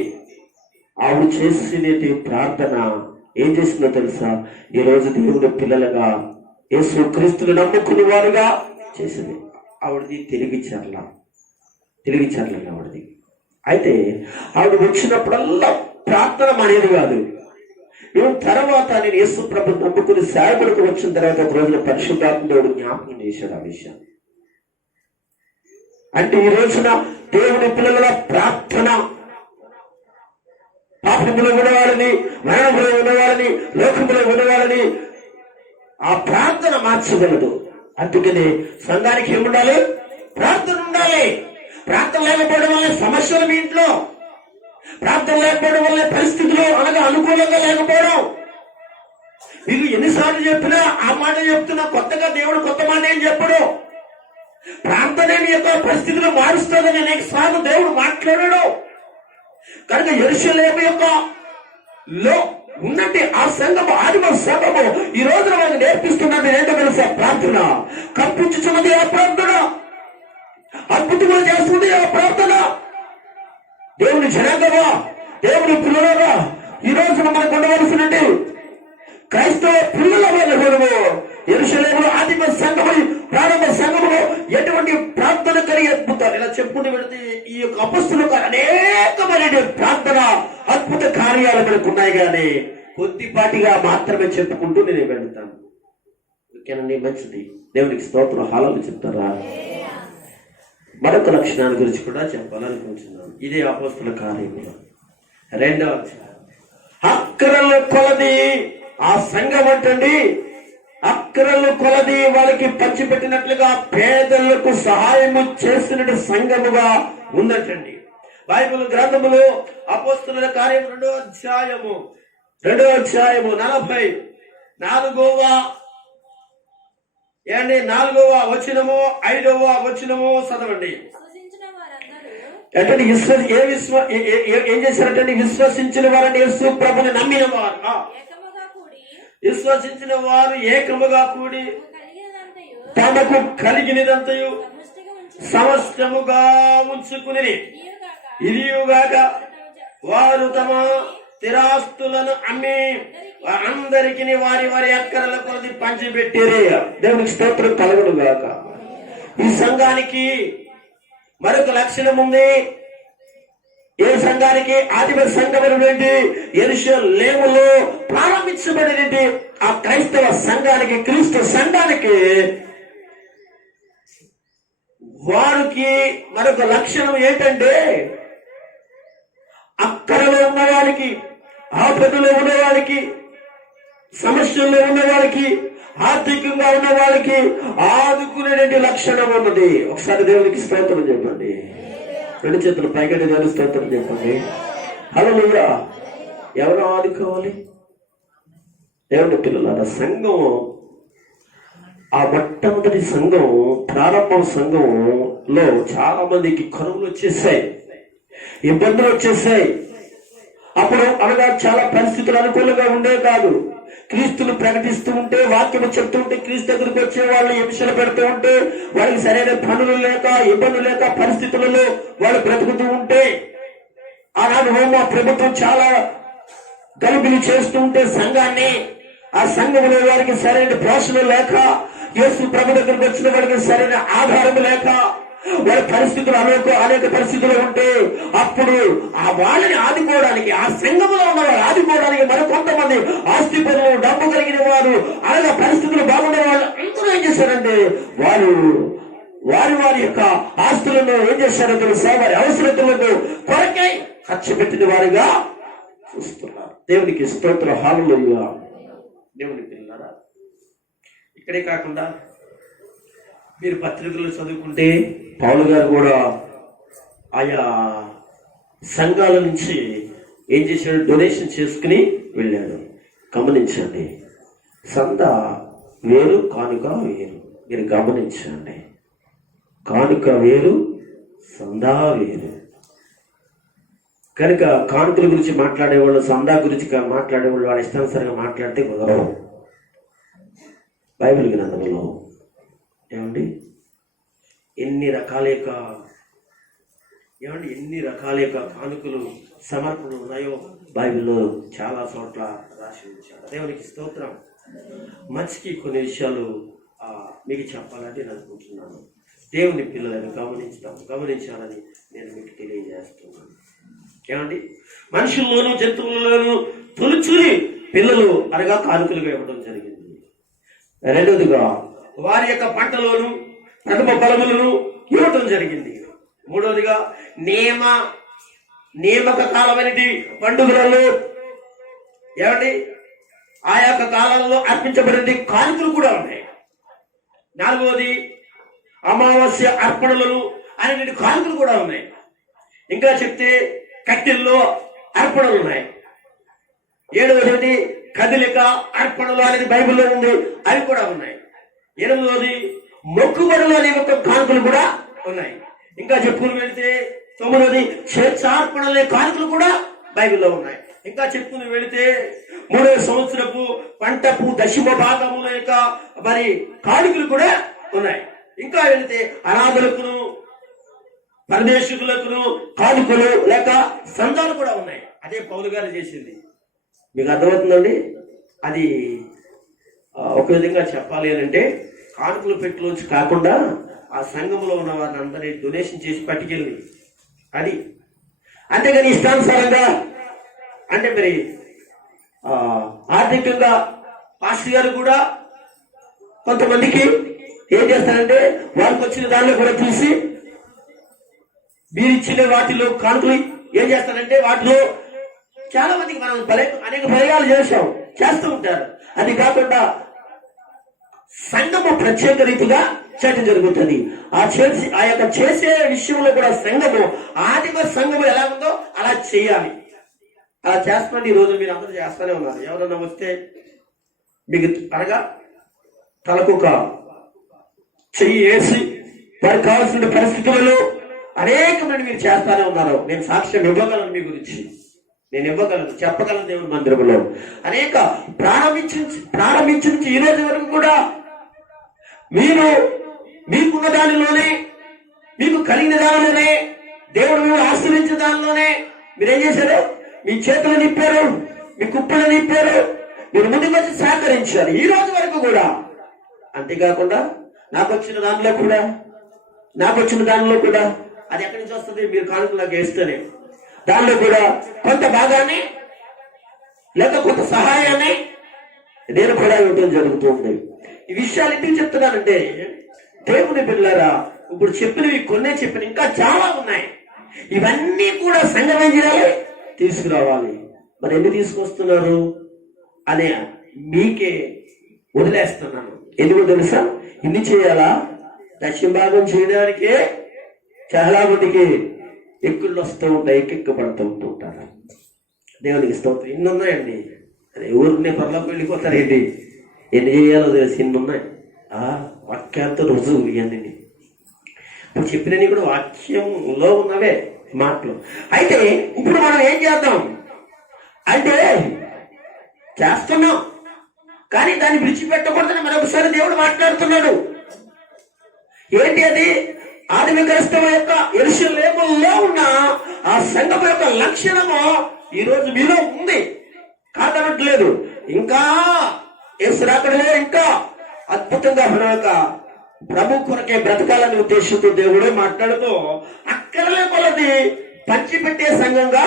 ఆవిడ చేసినటి ప్రార్థన ఏం చేసిందో తెలుసా? ఈ రోజు దేవుని పిల్లలుగా యేసు క్రీస్తుని నమ్ముకునే వారుగా చేసింది. ఆవిడది తిరిగి చర్ల ఆవిడది. అయితే ఆవిడ వచ్చినప్పుడల్లా ప్రార్థన అనేది కాదు. నేను తర్వాత నేను యేసు ప్రభుని నమ్ముకుని సేవకుడికి వచ్చిన తర్వాత ఒక రోజున పరిశుద్ధాత్మ దేవుడు జ్ఞాపకం చేశాడు ఆ విషయాన్ని. అంటే ఈ రోజున దేవుని పిల్లల ప్రార్థన పాపములో ఉన్నవాళ్ళని, మరణంలో ఉన్నవాళ్ళని, లోకంలో ఉన్నవాళ్ళని ఆ ప్రార్థన మార్చగలదు. అందుకని సంఘానికి ఏముండాలి? ప్రార్థన ఉండాలి. ప్రార్థన లేకపోవడం వల్ల సమస్యలు మీ ఇంట్లో, ప్రార్థన లేకపోవడం వల్ల పరిస్థితులు అనగా అనుకూలంగా లేకపోవడం. మీకు ఎన్నిసార్లు చెప్పినా ఆ మాట చెప్తున్నా, కొత్తగా దేవుడు కొత్త మాట ఏం చెప్పడు. ప్రార్థన మీ యొక్క పరిస్థితులు మారుస్తుందని అనేక సార్లు దేవుడు మాట్లాడాడు. కనుక యెరూషలేము యొక్క లో ఉన్నట్టు ఆ సంఘము, ఆదిమ సంఘము ఈ రోజున మనకు నేర్పిస్తున్నది ఏంటో తెలుసా? ప్రార్థన. కల్పించుతున్నది ఆ ప్రార్థన, అద్భుతములు చేస్తుంది ఆ ప్రార్థన. దేవుని జనాంగమా, దేవుని పిల్లలుగా ఈ రోజున మనకు ఉండవలసినట్టు క్రైస్తవ పిల్లల వల్ల మనము యెరూషలేములో ఆదిమ సంఘము, ప్రారంభ సంఘములో ఎటువంటి ప్రార్థన కలిగి అద్భుతాలు ఇలా చెప్పుకుంటూ వెళితే ఈ యొక్క అపొస్తలులకు అనేకమైన ప్రార్థన అద్భుత కార్యాలు మనకు ఉన్నాయి. కానీ కొద్దిపాటిగా మాత్రమే చెప్పుకుంటూ నేను వెళ్తాను. ఓకేనండి, మంచిది. దేవునికి స్తోత్రం. హాలను చెప్తారా? మరొక లక్షణాల గురించి కూడా చెప్పాలనుకుంటున్నాను. ఇదే అపొస్తల కార్యములు 2వ అధ్యాయం. అక్కరల కొలది ఆ సంఘం అంటండి, అక్కరలు కొలది వాళ్ళకి పంచిపెట్టినట్లుగా పేదలకు సహాయము చేసినట్టు సంఘముగా ఉందటండి. బైబిల్ గ్రంథములు అపొస్తలుల కార్యం 2వ అధ్యాయము 4వ వచనము 5వ వచనము చదవండి. అంటే ఏం చేశారంటే విశ్వసించిన వారంటే యేసు ప్రభుని నమ్మిన వారు, విశ్వసించిన వారు ఏకముగా కూడి తమకు కలిగినదంతయు సమస్తముగా ఉంచుకుని ఇదియుగాక వారు తమ స్థిరాస్తులను అమ్మి అందరికి వారి వారి అక్కరల కొలది పంచిపెట్టిరే. దేవునికి స్తోత్రం కలుగును గాక. ఈ సంఘానికి మరొక లక్షణం ఉంది. ఏ సంఘానికి? ఆదిమ సంఘమైనటువంటి యెరూషలేములో ప్రారంభించబడినటువంటి ఆ క్రైస్తవ సంఘానికి, క్రీస్తు సంఘానికి వారికి మరొక లక్షణం ఏంటంటే అక్కరలో ఉన్నవారికి, ఆపదలో ఉన్నవారికి, సమస్యల్లో ఉన్నవారికి, ఆర్థికంగా ఉన్న వాళ్ళకి ఆదుకునేటువంటి లక్షణం ఉన్నది. ఒకసారి దేవునికి స్తోత్రం చెప్పండి. 2 చేతులు పైకటి దేవుని స్తోత్రం చెప్పండి. హల్లెలూయా. ఎవరు ఆదుకోవాలి? దేవుని పిల్లలారా, సంఘం, ఆ మొట్టమొదటి సంఘం, ప్రారంభ సంఘంలో చాలా మందికి కరువులు వచ్చేసాయి, ఇబ్బందులు వచ్చేసాయి. అప్పుడు అనగా చాలా పరిస్థితులు అనుకూలంగా ఉండే కాదు. క్రీస్తును ప్రకటిస్తూ ఉంటే, వాక్యము చెప్తూ ఉంటే, క్రీస్తు దగ్గరికి వచ్చే వాళ్ళు హింసలు పెడుతూ ఉంటే, వాళ్ళకి సరైన పనులు లేక, ఇబ్బందులు లేక పరిస్థితులలో వాళ్ళు బ్రతుకుతూ ఉంటే, ఆనాడు రోమా ప్రభుత్వం చాలా గలిబిలి చేస్తూ ఉంటే సంఘాన్ని, ఆ సంఘంలో వారికి సరైన పోషణ లేక, యేసు ప్రభు దగ్గరికి వచ్చిన వారికి సరైన ఆధారం లేక, వారి పరిస్థితులు అనేక పరిస్థితులు ఉంటే, అప్పుడు ఆ వాళ్ళని ఆదుకోవడానికి, ఆ సంఘంలో ఉన్న వారు ఆదుకోవడానికి మరికొంతమంది ఆస్తి పనులు, డబ్బు కలిగిన వారు, అలాగే పరిస్థితులు బాగుండే వాళ్ళు అందరూ ఏం చేశారంటే వారి యొక్క ఆస్తులను ఏం చేశారో తెలుసా? వారి అవసరతలను కొరకై ఖర్చు పెట్టిన వారిగా చూస్తున్నారు. దేవునికి స్తోత్రం. హల్లెలూయా. దేవుని పిల్లలారా, ఇక్కడే కాకుండా మీరు పత్రికలు చదువుకుంటే పౌలు గారు కూడా ఆయా సంఘాల నుంచి ఏం చేశాడు? డొనేషన్ చేసుకుని వెళ్ళాడు. గమనించండి, సంద వేరు, కానుక వేరు. మీరు గమనించండి, కానుక వేరు, సందా వేరు. కనుక కానుకల గురించి మాట్లాడేవాళ్ళు, సందా గురించి మాట్లాడేవాళ్ళు వాళ్ళ ఇష్టానుసారంగా మాట్లాడితే కుదరవు. బైబిల్ గ్రంథంలో ఏమండి ఎన్ని రకాల యొక్క కానుకలు సమర్పణలు ఉన్నాయో బైబిల్లో చాలా చోట్ల రాసి ఉంచాడు. దేవునికి స్తోత్రం. మంచికి కొన్ని విషయాలు మీకు చెప్పాలని నేను అనుకుంటున్నాను. దేవుని పిల్లలను గమనించాలని నేను మీకు తెలియజేస్తున్నాను. ఏమండి మనుషుల్లోనూ జంతువులలోనూ తొలిచుని పిల్లలు అనగా కానుకలుగా ఇవ్వడం జరిగింది. రెండవదిగా వారి యొక్క పంటలోను ప్రథమ ఫలములను ఇవ్వటం జరిగింది. మూడవదిగా నియామక కాలమైనటి పండుగలలో ఏమండి ఆ యొక్క కాలంలో అర్పించబడిన కానుకలు కూడా ఉన్నాయి. నాలుగవది అమావాస్య అర్పణలను అనేటువంటి కానుకలు కూడా ఉన్నాయి. ఇంకా చెప్తే కట్టెల్లో అర్పణలు ఉన్నాయి. ఏడవది కదలిక అర్పణలు అనేది బైబిల్లో ఉంది, అవి కూడా ఉన్నాయి. ఎనిమిదవది మొక్కుబడులు అనే ఒక కానుకలు కూడా ఉన్నాయి. ఇంకా చెప్పుకుని వెళితే తొమ్మిదవది స్వేచ్ఛార్పణలు అనే కానుకలు కూడా బైబిల్లో ఉన్నాయి. ఇంకా చెప్పుకుని వెళితే 3వ సంవత్సరపు పంటపు దశమ భాగముల యొక్క మరి కానుకలు కూడా ఉన్నాయి. ఇంకా వెళితే అనాథులకును పరదేశుకులకును కానుకలు లేక సందాలు కూడా ఉన్నాయి. అదే పౌలు గారు చేసింది. మీకు అర్థమవుతుందండి. అది ఒక విధంగా చెప్పాలి అంటే కానుకలు పెట్టులోంచి కాకుండా ఆ సంఘంలో ఉన్న వారిని అందరినీ డొనేషన్ చేసి పట్టుకెళ్ళి అది. అంతేగాని ఇష్టానుసారంగా అంటే మరి ఆర్థికంగా పాస్టర్ గారు కూడా కొంతమందికి ఏం చేస్తారంటే వారికి వచ్చిన దానిలో కూడా చూసి మీరు ఇచ్చిన వాటిలో కానుకలు ఏం చేస్తారంటే వాటిలో చాలా మందికి మనం అనేక ప్రయోగాలు చేస్తూ ఉంటారు. అది కాకుండా సంఘము ప్రత్యేక రీతిగా చేయటం జరుగుతుంది. ఆ యొక్క చేసే విషయంలో కూడా సంఘము ఆదిమ సంఘము ఎలా ఉందో అలా చేయాలి. అలా చేస్తున్నట్టు ఈ రోజు మీరు అందరూ చేస్తూనే ఉన్నారు. ఎవరన్నా వస్తే మీకు అనగా తలకొక చెయ్యి వేసి వారికి కావాల్సిన పరిస్థితులలో అనేకమంది మీరు చేస్తానే ఉన్నారు. నేను సాక్ష్యం ఇవ్వగలను, మీ గురించి నేను ఇవ్వగలను, చెప్పగలను. దేవుని మందిరంలో అనేక ప్రారంభించి ఈ రోజు వరకు కూడా మీరు మీకున్న దానిలోనే, మీకు కలిగిన దానిలోనే, దేవుడు మీరు ఆశ్రయించిన దానిలోనే మీరేం చేశారు? మీ చేతులు నింపారు, మీ కుప్పలు నింపారు, మీరు ముందుకు వచ్చి సహకరించారు ఈ రోజు వరకు కూడా. అంతేకాకుండా నాకు వచ్చిన దానిలో కూడా అది ఎక్కడి నుంచి వస్తుంది? మీరు కానుకలాగా వేస్తేనే దానిలో కూడా కొంత భాగాన్ని లేక కొంత సహాయాన్ని నేను కూడా ఇవ్వడం జరుగుతుంది. ఈ విషయాలు ఎందుకు చెప్తున్నానంటే దేవుని బిడ్డలారా, ఇప్పుడు చెప్పినవి కొన్నే చెప్పిన ఇంకా చాలా ఉన్నాయి. ఇవన్నీ కూడా సంఘం ఏం చేయాలి? తీసుకురావాలి. మరి ఎన్ని తీసుకొస్తున్నారు అనే మీకే వదిలేస్తున్నాను. ఎందుకు తెలుసా? ఇన్ని చేయాలా? దక్షిణ భాగం చేయడానికే చాలా మందికి ఎక్కుళ్ళు వస్తూ ఉంటాయి, ఎక్కెక్కబడుతూ ఉంటారు. దేవునికి స్తోత్రం. ఇన్ని ఉన్నాయండి. అదే ఊరిని పర్లోకి వెళ్ళిపోతారేంటి? ఎన్ని చేయాలో తెలిసి ఇన్ని ఉన్నాయి. వాక్యాలతో రుజువు ఇవన్నీ ఇప్పుడు చెప్పినవి కూడా వాక్యంలో ఉన్నవే మాటలు. అయితే ఇప్పుడు మనం ఏం చేద్దాం అంటే చేస్తున్నాం, కానీ దాన్ని విడిచిపెట్టకూడదని మరొకసారి దేవుడు మాట్లాడుతున్నాడు. ఏంటి అది? ఆదిమ క్రైస్తవ యొక్క యెరూషలేములో ఉన్న ఆ సంఘం యొక్క లక్షణము ఈ రోజు మీలో ఉంది, కాదనట్లేదు. ఇంకా యేసు రాకడలో ఇంకా అద్భుతంగా మన యొక్క ప్రభు కొరకే బ్రతకాలని ఉద్దేశంతో దేవుడు మాట్లాడుతూ అక్కరలే కొలది పంచిపెట్టే సంఘంగా,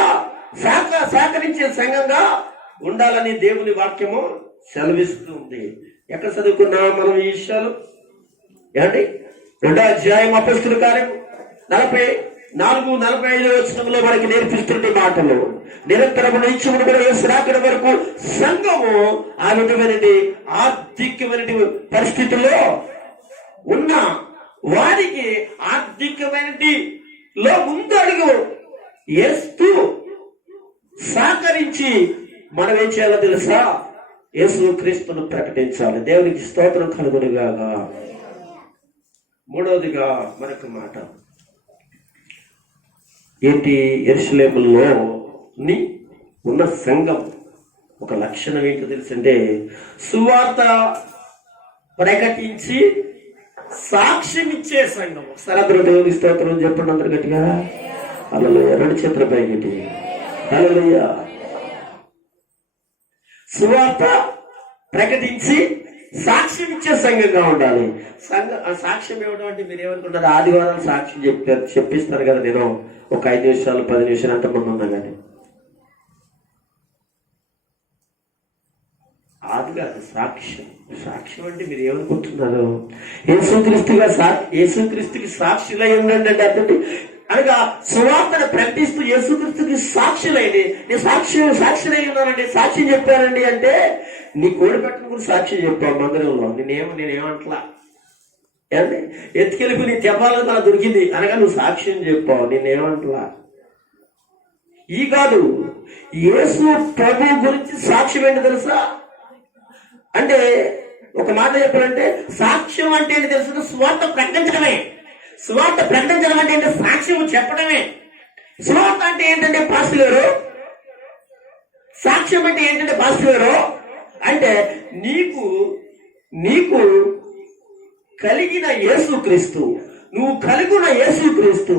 సహకరించే సంఘంగా ఉండాలని దేవుని వాక్యము సెలవిస్తుంది. ఎక్కడ చదువుకున్నాం మనం ఈ విషయాలు? ఏమండి 2వ అధ్యాయం అపొస్తలుల కార్యం 44-45 వచనంలో మనకి నేర్పిస్తున్న మాటలు. నిరంతరము నిత్యమును కూడా యేసు రాకడ వరకు సంఘము ఆ విధమైనది ఆర్థికమైన పరిస్థితుల్లో ఉన్న వారికి ఆర్థికమైనలో ముందడుగు వేస్తూ సహకరించి మనం ఏం చేయాలో తెలుసా? యేసు క్రీస్తును ప్రకటించాలి. దేవునికి స్తోత్రం కలుగునుగాక. మూడవదిగా మరొక మాట ఏంటి? యెరూషలేములో ఉన్న సంఘం ఒక లక్షణం ఏంటో తెలుసంటే సువార్త ప్రకటించి సాక్ష్యం ఇచ్చే సంఘం. సరద్ర దేవుని స్తోత్రం చెప్పండి అందరు గట్టిగా. హల్లెలూయా. రెండు చేతుల పైకి. హల్లెలూయా. సువార్త ప్రకటించి సాక్ష్యం ఇచ్చే సంఘంగా ఉండాలి. సాక్ష్యం ఇవ్వడం అంటే మీరు ఏమనుకుంటారు? ఆదివారం సాక్ష్యం చెప్పిస్తారు కదా, నేను ఒక 5 నిమిషాలు 10 నిమిషాలు అంతమంది ఉన్నా కానీ అది కాదు సాక్ష్యం. సాక్ష్యం అంటే మీరు ఏమనుకుంటున్నారు? యేసుక్రీస్తుకి సాక్షులై ఉండండి అంటే అతడి అనగా సువార్తను ప్రకటిస్తూ యేసుక్రీస్తుకి సాక్షులైంది. నేను సాక్షులై ఉన్నానండి, సాక్ష్యం చెప్పానండి అంటే నీ కోడి పెట్టిన గురించి సాక్ష్యం చెప్పావు మందిరంలో. నేనేమంటలా ఏమండి, ఎత్తుకెళ్ళిపోయి నీ తెప్పాలని తన దొరికింది అనగా నువ్వు సాక్ష్యం చెప్పావు, నేనేమంటలా. ఈ కాదు, యేసు ప్రభు గురించి సాక్ష్యం ఏంటి తెలుసా? అంటే ఒక మాట చెప్పాలంటే సాక్ష్యం అంటే ఏంటి తెలుసు? సువార్త ప్రకటించడమే. సువార్త ప్రకటించడం అంటే ఏంటి? సాక్ష్యం చెప్పడమే. సువార్త అంటే ఏంటంటే పాస్టర్ గారు, సాక్ష్యం అంటే ఏంటంటే పాస్టర్ గారు అంటే నీకు కలిగిన యేసుక్రీస్తు, నువ్వు కలిగిన యేసుక్రీస్తు,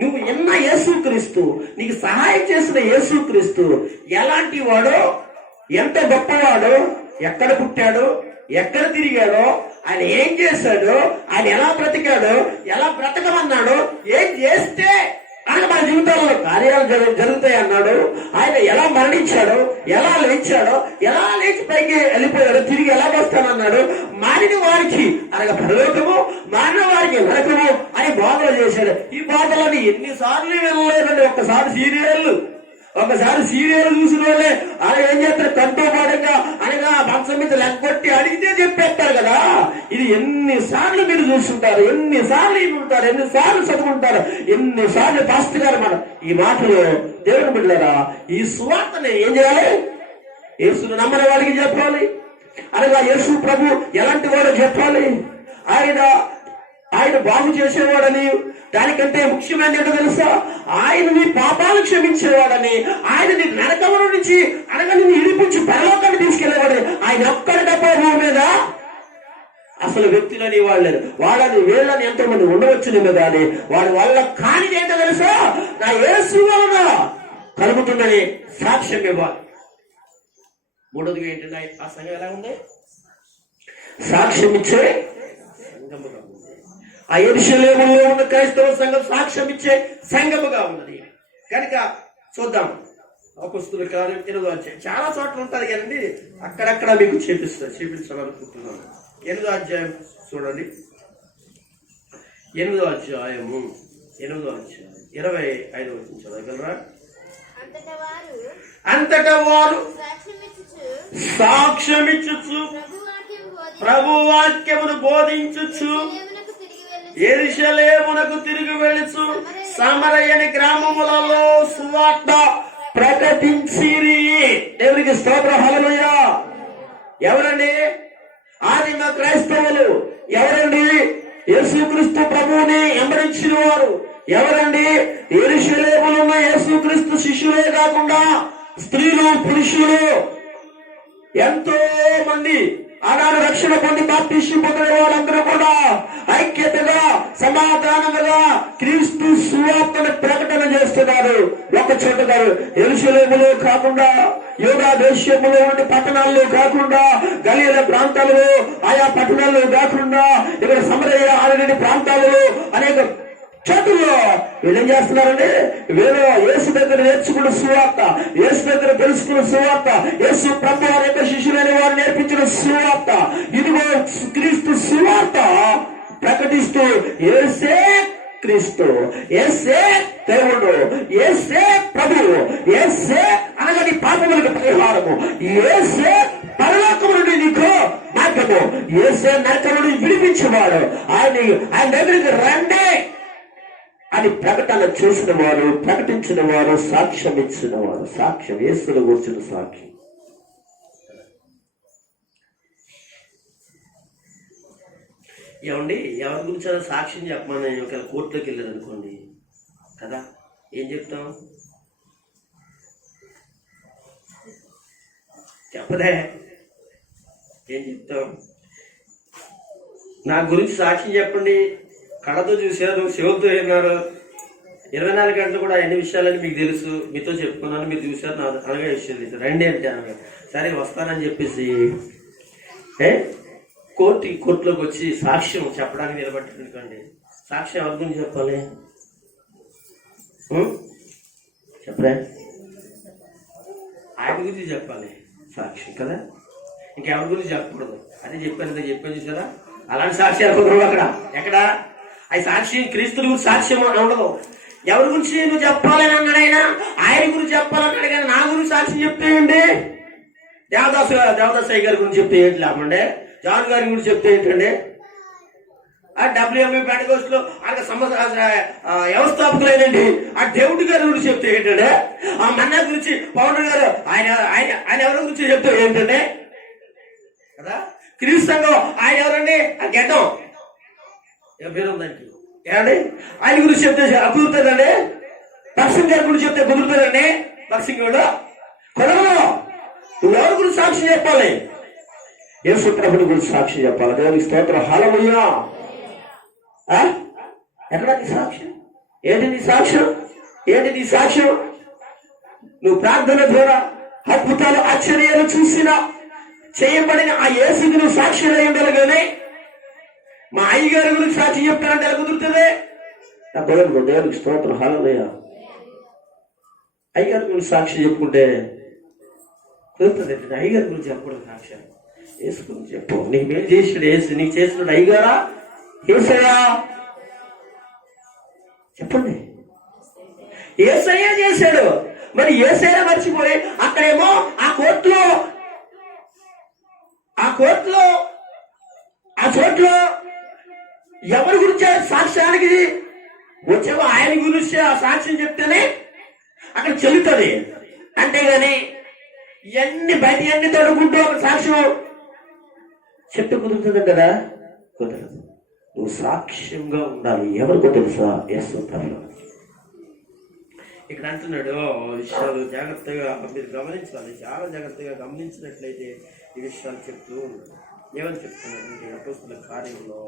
నువ్వు ఎన్న యేసుక్రీస్తు, నీకు సహాయం చేసిన యేసుక్రీస్తు ఎలాంటి వాడో, ఎంత గొప్పవాడో, ఎక్కడ పుట్టాడో, ఎక్కడ తిరిగాడో, ఆయన ఏం చేశాడో, ఆయన ఎలా బ్రతికాడో, ఎలా బ్రతకమన్నాడో, ఏం చేస్తే ఆయన మన జీవితాల్లో కార్యాలు జరుగుతాయి అన్నాడు. ఆయన ఎలా మరణించాడో, ఎలా లేచాడో, ఎలా లేచి పైకి వెళ్ళిపోయాడో, తిరిగి ఎలా వస్తానన్నాడు. మారిన వారికి అనగా పరలోకము, మారిన వారికి నరకము అని బోధలు చేశాడు. ఈ బోధలని ఎన్నిసార్లు వెళ్ళలేదండి. ఒకసారి సీరియల్ చూసిన వాళ్ళే ఆయన ఏం చేస్తారు? కంటో పాడంగా అనగా మంచం మీద లెక్కొట్టి అడిగితే చెప్పేస్తారు కదా. ఇది ఎన్నిసార్లు మీరు చూస్తుంటారు, ఎన్నిసార్లు ఉంటారు, ఎన్నిసార్లు చదువుకుంటారు, ఎన్నిసార్లు పాస్టర్ గారు మన ఈ మాటలు దేవుని బిడ్డలారా, ఈ సువార్తని ఏం చేయాలి? యేసును నమ్మని వాడికి చెప్పాలి. అనగా యేసు ప్రభు ఎలాంటి వాడో చెప్పాలి. ఆయన బాగు చేసేవాడని, దానికంటే ముఖ్యమైన ఏంటో తెలుసా? ఆయన నీ పాపాలు క్షమించేవాడని, ఆయన నీ నరకముల నుంచి అనగా నిన్ను ఇడిపించి పరలోకాన్ని తీసుకెళ్లేవాడని. ఆయన ఒక్కడి తప్ప భూమి మీద అసలు వ్యక్తులని వాళ్ళని వీళ్ళని ఎంతో మంది ఉండవచ్చునేమో కానీ వాడి వల్ల కానిది ఏంటో తెలుసా? నా యేసు వలన కలుగుతుందని సాక్ష్యం ఇవ్వాలి. మూడోదిగా ఏంటంటే ఆ సంఘం ఎలా ఉంది? సాక్ష్యం ఇచ్చే సంఘముగా ఉంది. ఆ యెరూషలేములో ఉన్న క్రైస్తవ సంఘం సాక్ష్యం ఇచ్చే సంఘముగా ఉన్నది. కనుక చూద్దాం. అపొస్తలుల కార్యం 8వ అధ్యాయం. చాలా చోట్ల ఉంటుంది కదండి, అక్కడక్కడ మీకు చూపించాలనుకుంటున్నాను. 8వ అధ్యాయం చూడండి. 8వ అధ్యాయము 25వ వచనం చదవగలరా? అంతటా వారు సాక్ష్యమిచ్చుచు ప్రభు వాక్యమును బోధించుచు యెరూషలేమునకు తిరిగి వెళ్ళుచు సమరయని గ్రామములలో సువార్త ప్రకటించిరి. దేవునికి స్తోత్రం. హల్లెలూయా. ఎవరండి? ఆదిమ క్రైస్తవులు. ఎవరండి? యేసుక్రీస్తు ప్రభువుని వెంబడించిన వారు. ఎవరండి? యెరూషలేములో ఉన్న యేసుక్రీస్తు శిష్యులే కాకుండా స్త్రీలు, పురుషులు ఎంతో మంది ఆనాడు రక్షణ పొంది బాప్టిస్టు పొందిన వాళ్ళందరూ కూడా ఐక్యతగా, సమాధానముగా క్రీస్తు సువార్తను ప్రకటన చేస్తున్నారు. ఒక చోట గారు యెరూషలేములో కాకుండా, యూదా దేశములో ఉండే పట్టణాల్లో కాకుండా, గలీల ప్రాంతాలలో ఆయా పట్టణాల్లో కాకుండా, ఇక్కడ సమరయ ఆరని ప్రాంతాలలో అనేక చోటుల్లో వీళ్ళు ఏం చేస్తున్నారండి? వీళ్ళు యేసు దగ్గర నేర్చుకున్న సువార్త, యేసు దగ్గర తెలుసుకున్న సువార్త, యేసు ప్రభు వారి యొక్క శిష్యులైన వారు నేర్పించిన సువార్త, ఇదిగో క్రీస్తు సువార్త ప్రకటిస్తూ యేసే క్రీస్తు, యేసే దేవుడు, యేసే ప్రభువు, యేసే అనగా నీ పాపములకు పరిహారము, యేసే పరలోకము నుండి నీకు మార్గము, యేసే నరకము నుండి విడిపించేవాడు, ఆయన దగ్గరికి రండి అని ప్రకటన చేసిన వారు, ప్రకటించిన వారు, సాక్ష్యం ఇచ్చిన వారు. సాక్ష్యం యేసును కూర్చున్న సాక్ష్యం. ఏమండి, ఎవరి గురించి అలా సాక్ష్యం చెప్పమని ఒకవేళ కోర్టులోకి వెళ్ళారు అనుకోండి కదా, ఏం చెప్తాం? చెప్పదే ఏం చెప్తాం? నా గురించి సాక్ష్యం చెప్పండి. కళ్ళతో చూశారు, శివులతో విన్నారు, 24 గంటలు కూడా అన్ని విషయాలని మీకు తెలుసు, మీతో చెప్పుకున్నాను, మీరు చూశారు, నా అనగా విషయం రండి అంటే అనగా సరే వస్తానని చెప్పేసి కోర్టులోకి వచ్చి సాక్ష్యం చెప్పడానికి నిలబెట్టుకోండి. సాక్ష్యం ఎవరి గురించి చెప్పాలి? చెప్పరా? ఆయన గురించి చెప్పాలి సాక్ష్యం కదా, ఇంకెవరి గురించి చెప్పకూడదు. అది చెప్పాను చూసారా, అలాంటి సాక్ష్యాలు కుదరవు అక్కడ. ఎక్కడ అది సాక్ష్యం క్రీస్తుల గురించి సాక్ష్యం ఉండదు. ఎవరి గురించి నువ్వు చెప్పాలని అన్నాడు ఆయన గురించి చెప్పాలన్నాడు. కానీ నా గురించి సాక్ష్యం చెప్తే ఏంటి? దేవదాసయ్య గారి గురించి చెప్తే ఏంటి లేమండి? జాన్ గారి గురించి చెప్తే ఏంటండి? ఆ WME పెంటకోస్టులో వ్యవస్థాపకులైనండి ఆ దేవుడి గారి గురించి చెప్తే ఏంటంటే, ఆ మన్నా గురించి పౌండర్ గారు ఆయన ఎవరి గురించి చెప్తే ఏంటంటే కదా, క్రీస్తు సంఘం ఆయన ఎవరండి? ఆ గెడ్డం పేరుందండి ఏమండి, ఆయన గురించి చెప్తే కుదురుతుందండి. భక్సింగ్ గారి గురించి చెప్తే కుదురుతుందండి. భక్సింగ్ కూడా కుదరదు. నువ్వు ఎవరి గురించి సాక్షి చెప్పాలి? యేసు ప్రభుని గురించి సాక్షి చెప్పాలి. దేవుని స్తోత్రం, హల్లెలూయా. ఎక్కడ నీ సాక్ష్యం? ఏంటి నీ సాక్ష్యం? ఏంటి నీ సాక్ష్యం? నువ్వు ప్రార్థన ద్వారా అద్భుతాలు ఆశ్చర్యాలు చూసిన చేయబడిన ఆ యేసుకి నువ్వు సాక్షి అయ్యిండాలి. కానీ మా అయ్యగారి గురించి సాక్షి చెప్తానంటే ఎలా కుదురుతుంది? నా కుదరదు. దేవునికి స్తోత్రం, హల్లెలూయా. అయ్యగారి గురించి సాక్షి చెప్పుకుంటే కుదురుతుంది. అయ్యగారి గురించి చెప్పకూడదు సాక్ష్యం. యేసు గురించి చెప్పు. నీకు ఏం చేసాడు యేసు? నీకు చేసినాడు అయ్యగారా యేసయ్యా? చెప్పండి. యేసయ్య చేశాడు. మరి యేసయ్య మర్చిపోయి అక్కడేమో ఆ కోర్టులో ఎవరి గురించి సాక్ష్యానికి వచ్చేవో ఆయన గురించి ఆ సాక్ష్యం చెప్తేనే అక్కడ చెల్లుతుంది. అంతేగాని ఇవన్నీ బయట అన్ని తడుకుంటూ ఒక సాక్ష్యం చెట్టు కుదురుతుంది కదా, కుదరదు. నువ్వు సాక్ష్యంగా ఉండాలి. ఎవరికో తెలుసా? యేసు ప్రభువు. ఇక్కడ అంటున్నాడు విషయాలు జాగ్రత్తగా మీరు గమనించాలి. చాలా జాగ్రత్తగా గమనించినట్లయితే ఈ విషయాలు చెప్తూ ఉన్నాడు. ఏమని చెప్తున్నాడు అంటే అపోస్తలుల కార్యంలో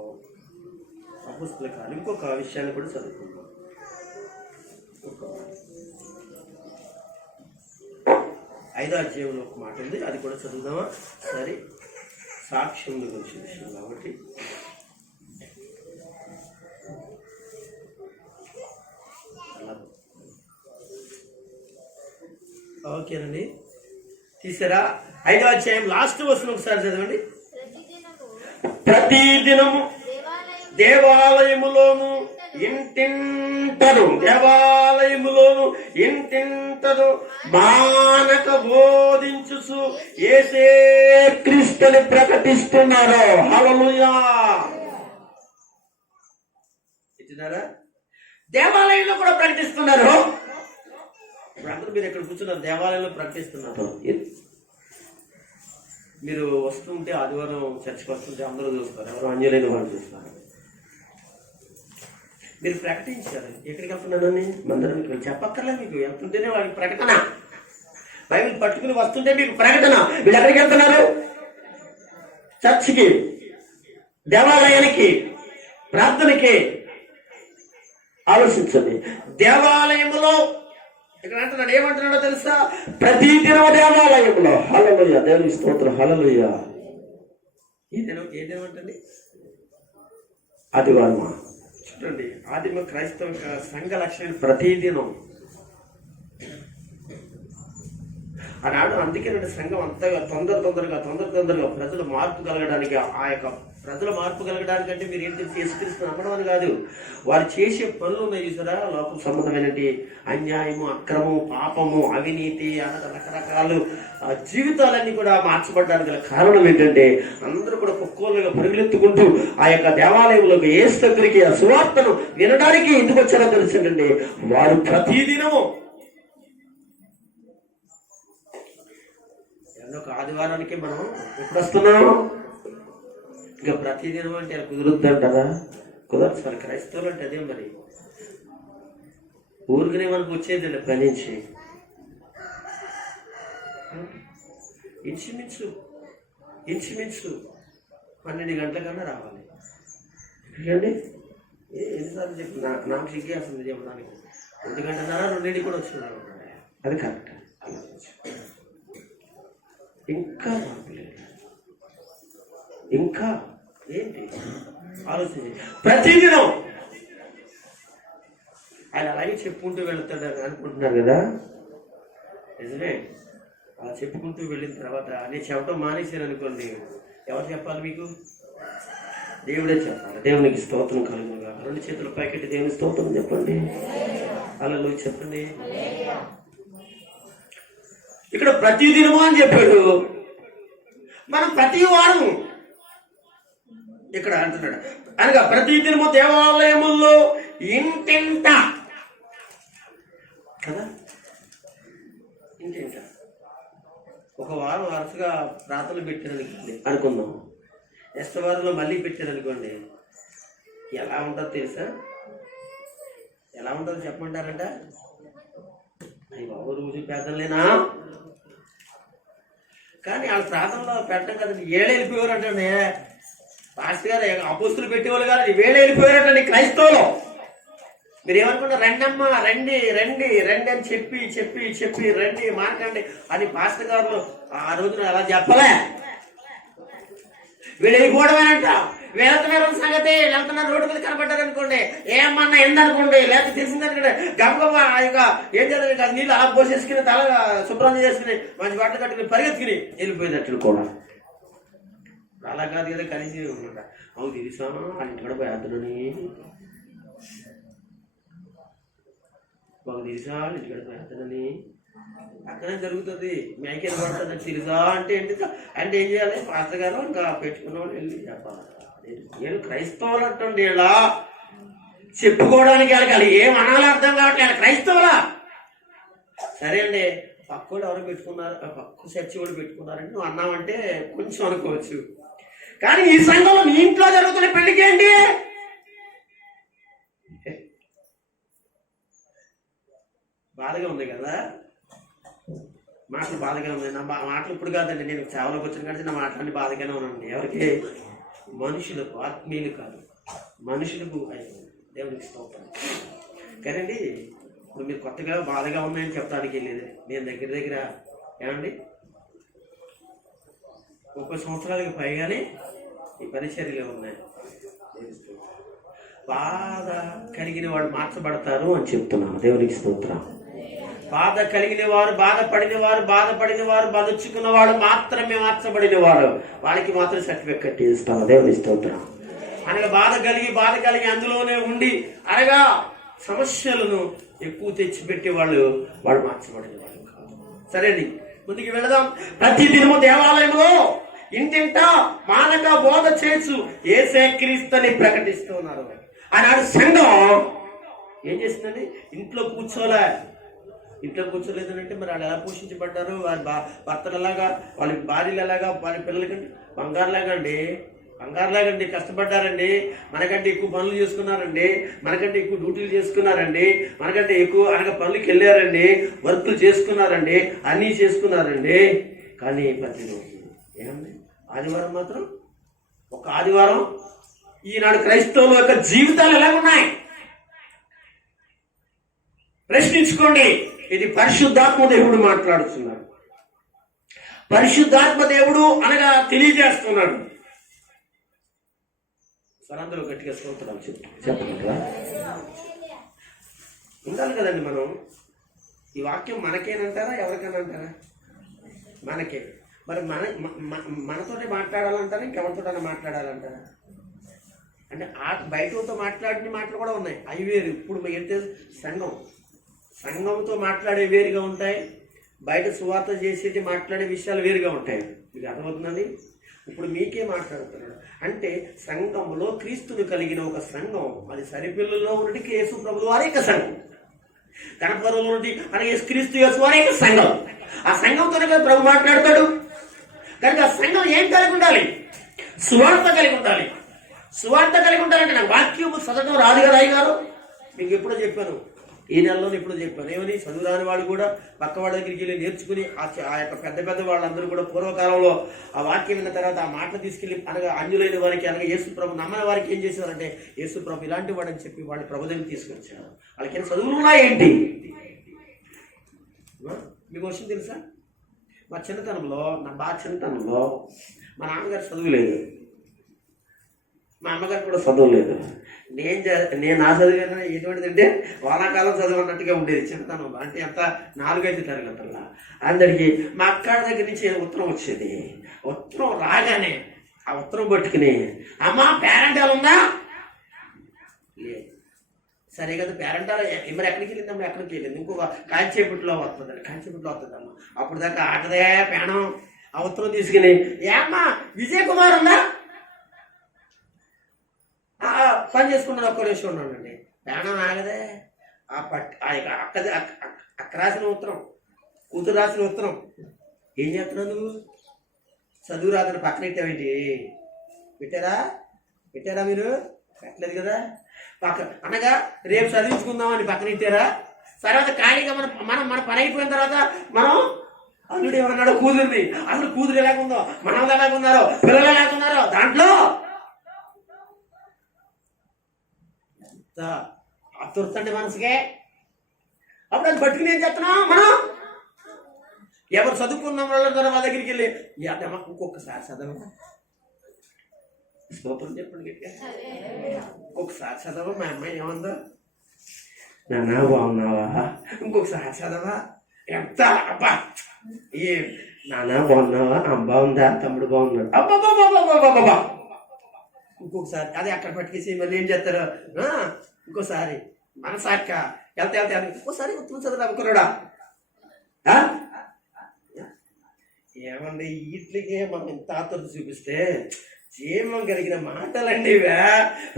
ఇంకొక విషయాన్ని కూడా చదువుకుందాం. 5వ అధ్యాయంలో ఒక మాట ఉంది, అది కూడా చదువుదామా? సరే, సాక్ష్యం గురించి విషయం కాబట్టి ఓకేనండి. తీసారా? 5వ అధ్యాయం లాస్ట్ వస్తున్న ఒకసారి చదవండి. ప్రతిదినము దేవాలయములోను ఇంటింటను మానక బోధించుచు యేసే క్రీస్తుని ప్రకటిస్తున్నారు. హల్లెలూయా. ఇచ్చినారా? దేవాలయంలో కూడా ప్రకటిస్తున్నారు. అందరూ మీరు ఎక్కడ కూర్చున్నారు? దేవాలయంలో ప్రకటిస్తున్నారు. మీరు వస్తుంటే ఆదివారం చర్చకు వస్తుంటే అందరూ చూస్తారు, ఎవరు అంజలైన వాళ్ళు చూస్తారు. మీరు ప్రకటించారు. ఎక్కడికి వెళ్తున్నానని మందిరం మీకు చెప్పక్కర్లే. మీకు వెళ్తుంటేనే వాడికి ప్రకటన. బైబిల్ పట్టుకుని వస్తుంటే మీకు ప్రకటన. వీళ్ళు ఎక్కడికి వెళ్తున్నారు? చర్చికి, దేవాలయానికి, ప్రార్థనకి. ఆలోచించండి. దేవాలయంలో ఇక్కడ అంటున్నాడు, ఏమంటున్నాడో తెలుసా? ప్రతిదినం దేవాలయంలో. హల్లెలూయా. దేవుని స్తోత్రం, హల్లెలూయా. ఏ దినం అంటండి? ఆదివారం. చూడండి, ఆదిమ క్రైస్తవ సంఘ లక్షణం ప్రతిదినం. ఆనాడు అందుకేనండి సంఘం అంతగా తొందరగా ప్రజలు మార్పు కలగడానికి, ఆ యొక్క ప్రజల మార్పు కలగడానికి అంటే మీరు ఏంటి యేసుక్రీస్తుని నమ్మడం అని కాదు, వారు చేసే పనులు ఉన్నాయి చూసారా, లోకం సంబంధమైనటువంటి అన్యాయము, అక్రమము, పాపము, అవినీతి, రకరకాలు జీవితాలన్నీ కూడా మార్చబడ్డానికి గల కారణం ఏంటంటే అందరూ కూడా కుక్కోలుగా పరుగులెత్తుకుంటూ ఆ యొక్క దేవాలయంలోకి యేసు దగ్గరికి ఆ సువార్తను వినడానికి ఎందుకు వచ్చారో తెలుసండి. వారు ప్రతిదినము ఒక ఆదివారానికి మనం ఎప్పుడు వస్తున్నాము? ఇంకా ప్రతిదినం అంటే కుదురుద్ది అంటారా? కుదరదు సార్. క్రైస్తవులు అంటే అదే మరి. ఊరికనే మనకు వచ్చేది పని నుంచి ఇంచుమించు 12 గంటల కన్నా రావాలి. ఏంటండి ఎన్నిసార్లు చెప్పి నాకు సిగ్గేస్తుంది చెప్పడానికి. 1 గంటన్నర 2 కూడా వచ్చినాడు. అది కరెక్ట్. ఇంకా మార్పు లేదు. ఇంకా ఏంటి ఆలోచించి ప్రతిదినం ఆయన అలాగే చెప్పుకుంటూ వెళ్తాడని అనుకుంటున్నారు కదా. నిజమే. అలా చెప్పుకుంటూ వెళ్ళిన తర్వాత నేను చెప్పడం మానేశాను అనుకోండి, ఎవరు చెప్పాలి మీకు? దేవుడే చెప్పాలి. దేవునికి స్తోత్రం కలుగునుగా. 2 చేతుల పైకెట్టి దేవుని స్తోత్రం చెప్పండి. హల్లెలూయా చెప్పండి. ఇక్కడ ప్రతిదినము అని చెప్పాడు. మనం ప్రతి వారం ఇక్కడ అంటున్నాడు అనగా ప్రతిదినము దేవాలయముల్లో ఇంటింట కదా, ఇంటింట ఒక వారం వరుసగా ప్రార్థనలు పెట్టారనుకోండి అనుకుందాం. నెక్స్ట్ వారంలో మళ్ళీ పెట్టారనుకోండి, ఎలా ఉంటుందో తెలుసా? ఎలా ఉంటుందో చెప్పమంటారంట? అయ్యి బాబు రోజు పేదలేనా? కానీ వాళ్ళ ప్రార్థనలో పెట్టడం కదండి, ఏళ్ళు వెళ్ళిపోయారు అంటే పాస్టర్ గారు అపోస్తులు పెట్టేవాళ్ళు కాదు, వేళ వెళ్ళిపోయారంటండి క్రైస్తవులు. మీరు ఏమనుకున్నారు? రండమ్మా రండి రండి రండి అని చెప్పి చెప్పి చెప్పి రండి మాకండి అని పాస్టర్ గారు ఆ రోజున అలా చెప్పలే. వీళ్ళు వెళ్ళిపోవడమేనంట. వెళ్తున్నారు సంగతి, వెళ్తున్నారు రోడ్డు మీద కనబడ్డారు అనుకోండి, ఏమన్నా ఎందనుకోండి, లేకపోతే తెలిసిందనుకోండి, గబగబా ఇక ఏం చేయాలి, నీళ్ళు అలా పోసేసుకుని తల శుభ్రం చేసుకుని మంచి బట్టలు కట్టుకుని పరిగెత్తుకుని వెళ్ళిపోయినట్లు కూడా. అలా కాదు కదా, కలిసి అనమాట. అవు తెలుసా అని కూడా పోయేద్దునని, బాగు తెలుసా ఇంటికాడ పోయేద్దునని అక్కడే జరుగుతుంది. మేకేది పడుతుంది తెలుసా అంటే ఏంటి అంటే ఏం చేయాలి? పాస్టర్ గారు ఇంకా పెట్టుకున్న వాళ్ళు వెళ్ళి చెప్పాలి. నేను క్రైస్తవులు అంటుండే ఇలా చెప్పుకోవడానికి వాళ్ళకి ఏం అనాలో అర్థం కావట్లేదు. క్రైస్తవులా సరే అండి, పక్కోళ్ళు ఎవరు పెట్టుకున్నారు, పక్క చర్చి కూడా పెట్టుకున్నారంటే నువ్వు అన్నావంటే కొంచెం అనుకోవచ్చు. కానీ ఈ సంఘంలో నీ ఇంట్లో జరుగుతున్న పెళ్లికి ఏంటి? బాధగా ఉంది కదా, మాటలు బాధగా ఉన్నాయి. నా మాటలు ఇప్పుడు కాదండి, నేను సేవలోకి వచ్చిన కానీ నా మాటలన్నీ బాధగానే ఉన్నాయండి. ఎవరికి? మనుషులకు, ఆత్మీయులు కాదు, మనుషులకు. దేవునికి స్తోత్రం. కానండి ఇప్పుడు మీరు కొత్తగా బాధగా ఉన్నాయని చెప్పడానికి వెళ్ళేది నేను దగ్గర ఏమండి 30 సంవత్సరాలకి పైగానే ఈ పరిచర్యలు ఉన్నాయి. బాధ కలిగిన వాడు మార్చబడతారు అని చెప్తున్నాను. దేవునికి స్తోత్రం. బాధ కలిగిన వారు, బాధపడిన వారు బదుచుకున్న వాడు మాత్రమే మార్చబడిన వాడు, వాళ్ళకి మాత్రం సర్టిఫికెట్ ఇస్తాను. దేవుని స్తోత్రం. అనగా బాధ కలిగి అందులోనే ఉండి అనగా సమస్యలను ఎక్కువ తెచ్చిపెట్టే వాళ్ళు మార్చబడిన వాళ్ళు కాదు. సరేండి, ముందుకు వెళదాం. ప్రతిదినము దేవాలయంలో ఇంటింట మానక బోధ చేసు యేసే క్రీస్తుని ప్రకటిస్తున్నారు. ఆనాడు సంఘం ఏం చేస్తుందండి? ఇంట్లో కూర్చోలేదనంటే మరి వాళ్ళు ఎలా పోషించబడ్డారు? వారి భర్తలు ఎలాగా, వాళ్ళ భార్యలు ఎలాగా, వాళ్ళ పిల్లలకంటే బంగారులాగండి కష్టపడ్డారండి. మనకంటే ఎక్కువ పనులు చేసుకున్నారండి, మనకంటే ఎక్కువ డ్యూటీలు చేసుకున్నారండి, మనకంటే ఎక్కువ అనగా పనులకి వెళ్ళారండి, వర్కులు చేసుకున్నారండి, అన్నీ చేసుకున్నారండి. కానీ ప్రతిరోజు ఏమండి ఆదివారం మాత్రం ఒక ఆదివారం ఈనాడు క్రైస్తవుల యొక్క జీవితాలు ఎలాగున్నాయి ప్రశ్నించుకోండి. ఇది పరిశుద్ధాత్మ దేవుడు మాట్లాడుతున్నాడు. పరిశుద్ధాత్మ దేవుడు అనగా తెలియజేస్తున్నాడు. సరందరూ గట్టిగా స్తోత్రాలు చెప్పగలరా? ఉండాలి కదండి. మనం ఈ వాక్యం మనకేనంటారా ఎవరికైనా అంటారా? మనకే. మరి మనతోటి మాట్లాడాలంటారా ఇంకెవరితోటైనా మాట్లాడాలంటారా? అంటే బయటతో మాట్లాడిన మాటలు కూడా ఉన్నాయి, అవి వేరు. ఇప్పుడు ఏంటంటే సంఘంతో మాట్లాడే వేరుగా ఉంటాయి, బయట సువార్త చేసేది మాట్లాడే విషయాలు వేరుగా ఉంటాయి. మీకు అర్థమవుతున్నది? ఇప్పుడు మీకే మాట్లాడుతున్నాడు అంటే సంఘంలో క్రీస్తుని కలిగిన ఒక సంఘం, అది సరిపిల్లలో ఉన్నటి యేసు ప్రభువు వారి యొక్క సంఘం, కనపరంలో ఉన్నటి అలాగే క్రీస్తు యేసు వారి యొక్క సంఘం. ఆ సంఘంతోనే కదా ప్రభు మాట్లాడతాడు. కనుక ఆ సంఘం ఏం కలిగి ఉండాలి? సువార్త కలిగి ఉండాలి. సువార్త కలిగి ఉండాలంటే నాకు వాక్యము చదవడం రాదు కదా అయ్య గారు. మీకు ఎప్పుడో చెప్పాను, ఈ నెలలో ఇప్పుడు చెప్పాను ఏమని, చదువు రాని వాడు కూడా పక్క వాళ్ళ దగ్గరికి వెళ్ళి నేర్చుకుని ఆ యొక్క పెద్ద పెద్ద వాళ్ళందరూ కూడా పూర్వకాలంలో ఆ వాక్యం విన్న తర్వాత ఆ మాటలు తీసుకెళ్లి అనగా అన్యులైన వారికి అనగా యేసు ప్రభు నమ్మని వారికి ఏం చేశారంటే, యేసు ప్రభు ఇలాంటి వాడని చెప్పి వాళ్ళని ప్రభు దగ్గరికి తీసుకొచ్చారు. వాళ్ళకి ఏం చదువులు ఉన్నాయేంటి? మీకు విషయం తెలుసా, మా చిన్నతనంలో, నా బాగా చిన్నతనంలో మా నాన్నగారు చదువు లేదు, మా అమ్మగారు కూడా చదువు లేదు. నేను నా చదివిన ఎటువంటిదంటే వానాకాలం చదువు అన్నట్టుగా ఉండేది చిన్నతనంలో. అంటే ఎంత 4-5 తరగతుల్లో. అందరికీ మా అక్క దగ్గర నుంచి ఉత్తరం వచ్చేది. ఉత్తరం రాగానే ఆ ఉత్తరం పట్టుకుని, అమ్మ పేరెంటాలు ఉందా? లేదు. సరే కదా పేరెంటాలు మరి ఎక్కడికి వెళ్ళిందమ్మా? ఎక్కడికి వెళ్ళింది? ఇంకొక కాంచేపట్లో వస్తుందండి, కాంచేపట్లో వస్తుందమ్మా. అప్పుడు దాకా ఆటదే పేణం. ఆ ఉత్తరం తీసుకుని, ఏమ్మా విజయ్ కుమార్ ఉందా? పని చేసుకున్నాను, ఒక్క నిమిషం ఉన్నానండి. పేణం ఆగదే. అక్క రాసిన ఉత్తరం, కూతురు రాసిన ఉత్తరం. ఏం చేస్తున్నావు నువ్వు? చదువు రాదని పక్కన పెట్టావేంటి? పెట్టారా మీరు? పెట్టలేదు కదా. అనగా రేపు చదివించుకుందామని పక్కన పెట్టారా? తర్వాత ఖాళీగా మన పని అయిపోయిన తర్వాత మనం అల్లుడు ఏమన్నాడో కూతురుది, అసలు కూతురు ఎలాగుందో, మనవలు ఎలాగున్నారో, పిల్లలు ఎలాగున్నారో దాంట్లో అతురుతండి మనసుకే. అప్పుడు అది పట్టుకుని ఏం చేస్తున్నాం మనం? ఎవరు చదువుకున్న వాళ్ళ వాళ్ళ దగ్గరికి వెళ్ళి, ఇంకొకసారి చదవా, స్తోత్రం చెప్పండి గట్టిగా, ఇంకొకసారి చదవా, మా అమ్మాయి ఏమందో, నాన్న బాగున్నావా, ఇంకొకసారి చదవా, ఎంత అబ్బా ఏ నాన్న బాగున్నావా, అమ్మ బాగుందా, తమ్ముడు బాగున్నాడు, అబ్బాబాబాబాబాబా. ఇంకొకసారి అది అక్కడ పట్టుకేసి మళ్ళీ ఏం చేస్తారు, ఇంకోసారి మనసాక వెళ్తా ఇంకోసారి ఉత్తరం చదువు అనుకున్నాడా? ఏమండి వీటికే మనం ఇంత ఆతృత చూపిస్తే జీవం కలిగిన మాటలండి ఇవే,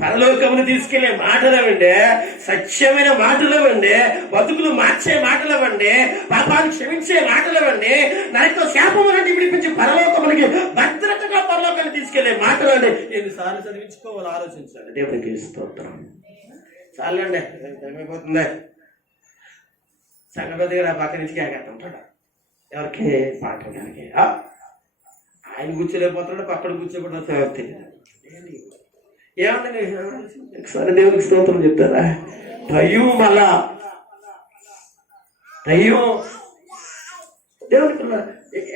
పరలోకమును తీసుకెళ్లే మాటలవండి, సత్యమైన మాటలవండి, బతుకులు మార్చే మాటలవండి, పాపాలు క్షమించే మాటలవండి, దానితో శాపము నుండి విడిపించి పరలోకములకి భద్రతగా పరలోకాన్ని తీసుకెళ్లే మాటలండి. ఎన్నిసార్లు చదివించుకోవాలి ఆలోచించాలి. దేవునికి స్తోత్రం. చాలండి, ఏమైపోతుంది. సంఘ పెద్దగా పక్క నుంచి కేకేస్తుంటాడు. ఎవరికి? పాటడానికి. ఆయన కూర్చోలేకపోతున్నాడు, పక్కన కూర్చోబడి ఏమంటే ఒకసారి దేవునికి స్తోత్రం చెప్తారా? భయం మళ్ళా భయం దేవునికి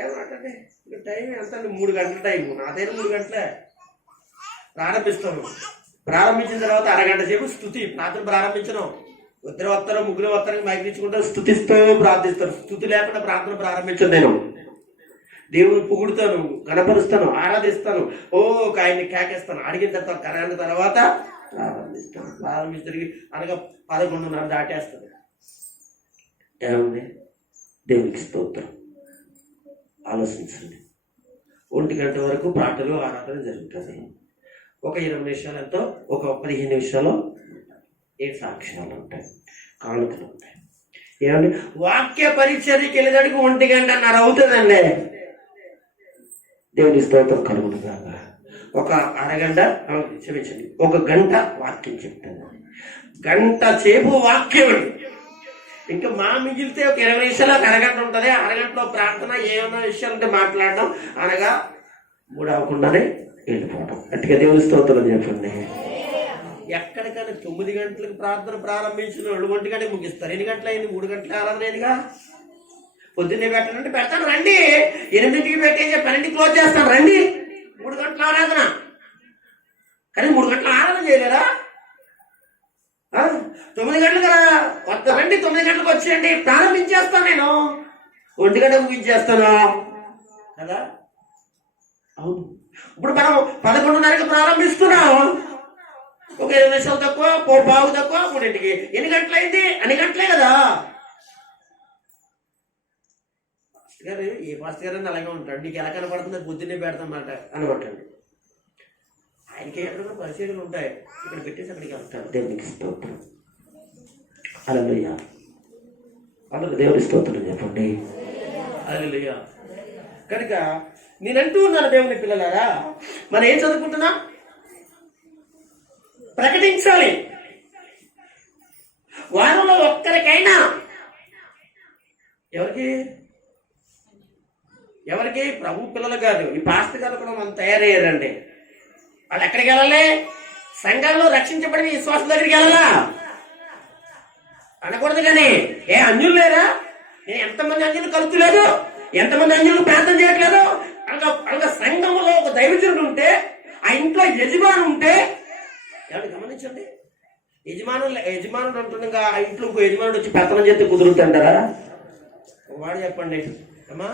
ఏమంటే టైం ఎంత? 3 గంటల టైం. నాదైనా 3 గంటలే. ప్రారంభించిన తర్వాత అరగంట సేపు స్తుతి ప్రార్థన ప్రారంభించను. ఇద్దరు వస్తారు, ముగ్గురు వస్తారు, మైకించుకుంటారు, స్తుతిస్తూ ప్రార్థిస్తారు. స్తుతి లేకుండా ప్రార్థన ప్రారంభించను. నేను దేవుని పొగుడుతాను, కనపరుస్తాను, ఆరాధిస్తాను, ఆయన్ని కేకేస్తాను. అడిగిన తర్వాత అరగంట తర్వాత ప్రారంభించి తిరిగి అనగా 11:30 దాటేస్తాను. ఏమండి? దేవునికి స్తోత్రం. ఆలోచించండి. 1 గంట వరకు పాటలు ఆరాధన జరుగుతుంది. ఒక 20 నిమిషాలతో ఒక 15 నిమిషాలు సాక్ష్యాలు ఉంటాయి, కానుకలు ఉంటాయి. ఏమండి? వాక్య పరిచర్యకి వెళ్ళేదానికి 1 గంటన్నర అవుతుందండి. దేవుని స్తోత్రం కలుగుతుందా? ఒక అరగంట క్షమించండి, 1 గంట వాక్యం చెప్తాను. గంట సేపు వాక్యం. ఇంకా మిగిలితే ఒక 20 నిమిషాలు, ఒక అరగంట ఉంటుంది. అరగంటలో ప్రార్థన, ఏమన్నా విషయాలు ఉంటే మాట్లాడడం, అనగా 3 అవ్వకుండానే వెళ్ళిపోవడం. అట్టుగా దేవుని స్తోత్రం చెప్పండి. ఎక్కడికైనా 9 గంటలకు ప్రార్థన ప్రారంభించిన వాళ్ళు 1 గంటకి ముగిస్తారు. 2 గంటలు అయింది, 3 గంటలు ఆరాధన అయిందిగా. పొద్దున్నే పెట్టాలంటే పెడతాను రండి, 8కి పెట్టేసి 12కి క్లోజ్ చేస్తాను రండి. 3 గంటల ఆరాధన. కానీ 3 గంటల ఆరాధన చేయలేరా? 9 గంటలు కదా రండి, 9 గంటలకు వచ్చేయండి, ప్రారంభించేస్తాను. నేను 1 గంట ముగించేస్తాను కదా. అవును, ఇప్పుడు మనం 11:30కి ప్రారంభిస్తున్నాం. ఒక 20 నిమిషాలు తక్కువ, పావు తక్కువ, 3ంటికి. ఎన్ని గంటలైంది? అన్ని గంటలే కదా. పాస్టర్ గారు, ఏ పాస్టర్ గారు అలాగే ఉంటాడు. నీకు ఎలా కనపడుతుంది? పొద్దున్నే పెడతామాట అనమాటండి. ఆయనకి ఎక్కడ పరిచయాలు ఉంటాయి, ఇక్కడ పెట్టేసి అక్కడికి వెళ్తాడు. దేవునికి స్తోత్రం. హల్లెలూయా. అందరూ దేవుని స్తోత్రం చెప్పండి. హల్లెలూయా. కనుక నేనంటూ ఉన్నాను, దేవుని పిల్లలారా, మనం ఏం చదువుకుంటున్నా? ప్రకటించాలి. వారంలో ఒక్కరికైనా ఎవరికి ప్రభు పిల్లలు కాదు, ఈ పాస్టర్ గారు కూడా మనం తయారయ్యారండి. వాళ్ళు ఎక్కడికి వెళ్ళాలి? సంఘంలో రక్షించబడిన విశ్వాసం దగ్గరికి వెళ్ళాలా అనకూడదు. కానీ అన్యులు లేరా? నేను ఎంతమంది అన్యులు కలుపులేదు, ఎంతమంది అన్యులు ప్రార్థన చేయట్లేదు. అనగా సంఘంలో ఒక దైవజనుడు ఉంటే, ఆ ఇంట్లో యజమాని ఉంటే, ఎవరు గమనించండి, యజమానుడు అంటుండగా ఆ ఇంట్లో ఇంకో యజమానుడు వచ్చి పెత్తనం చేస్తే కుదురుతుంటారా? వాడు చెప్పండి అమ్మా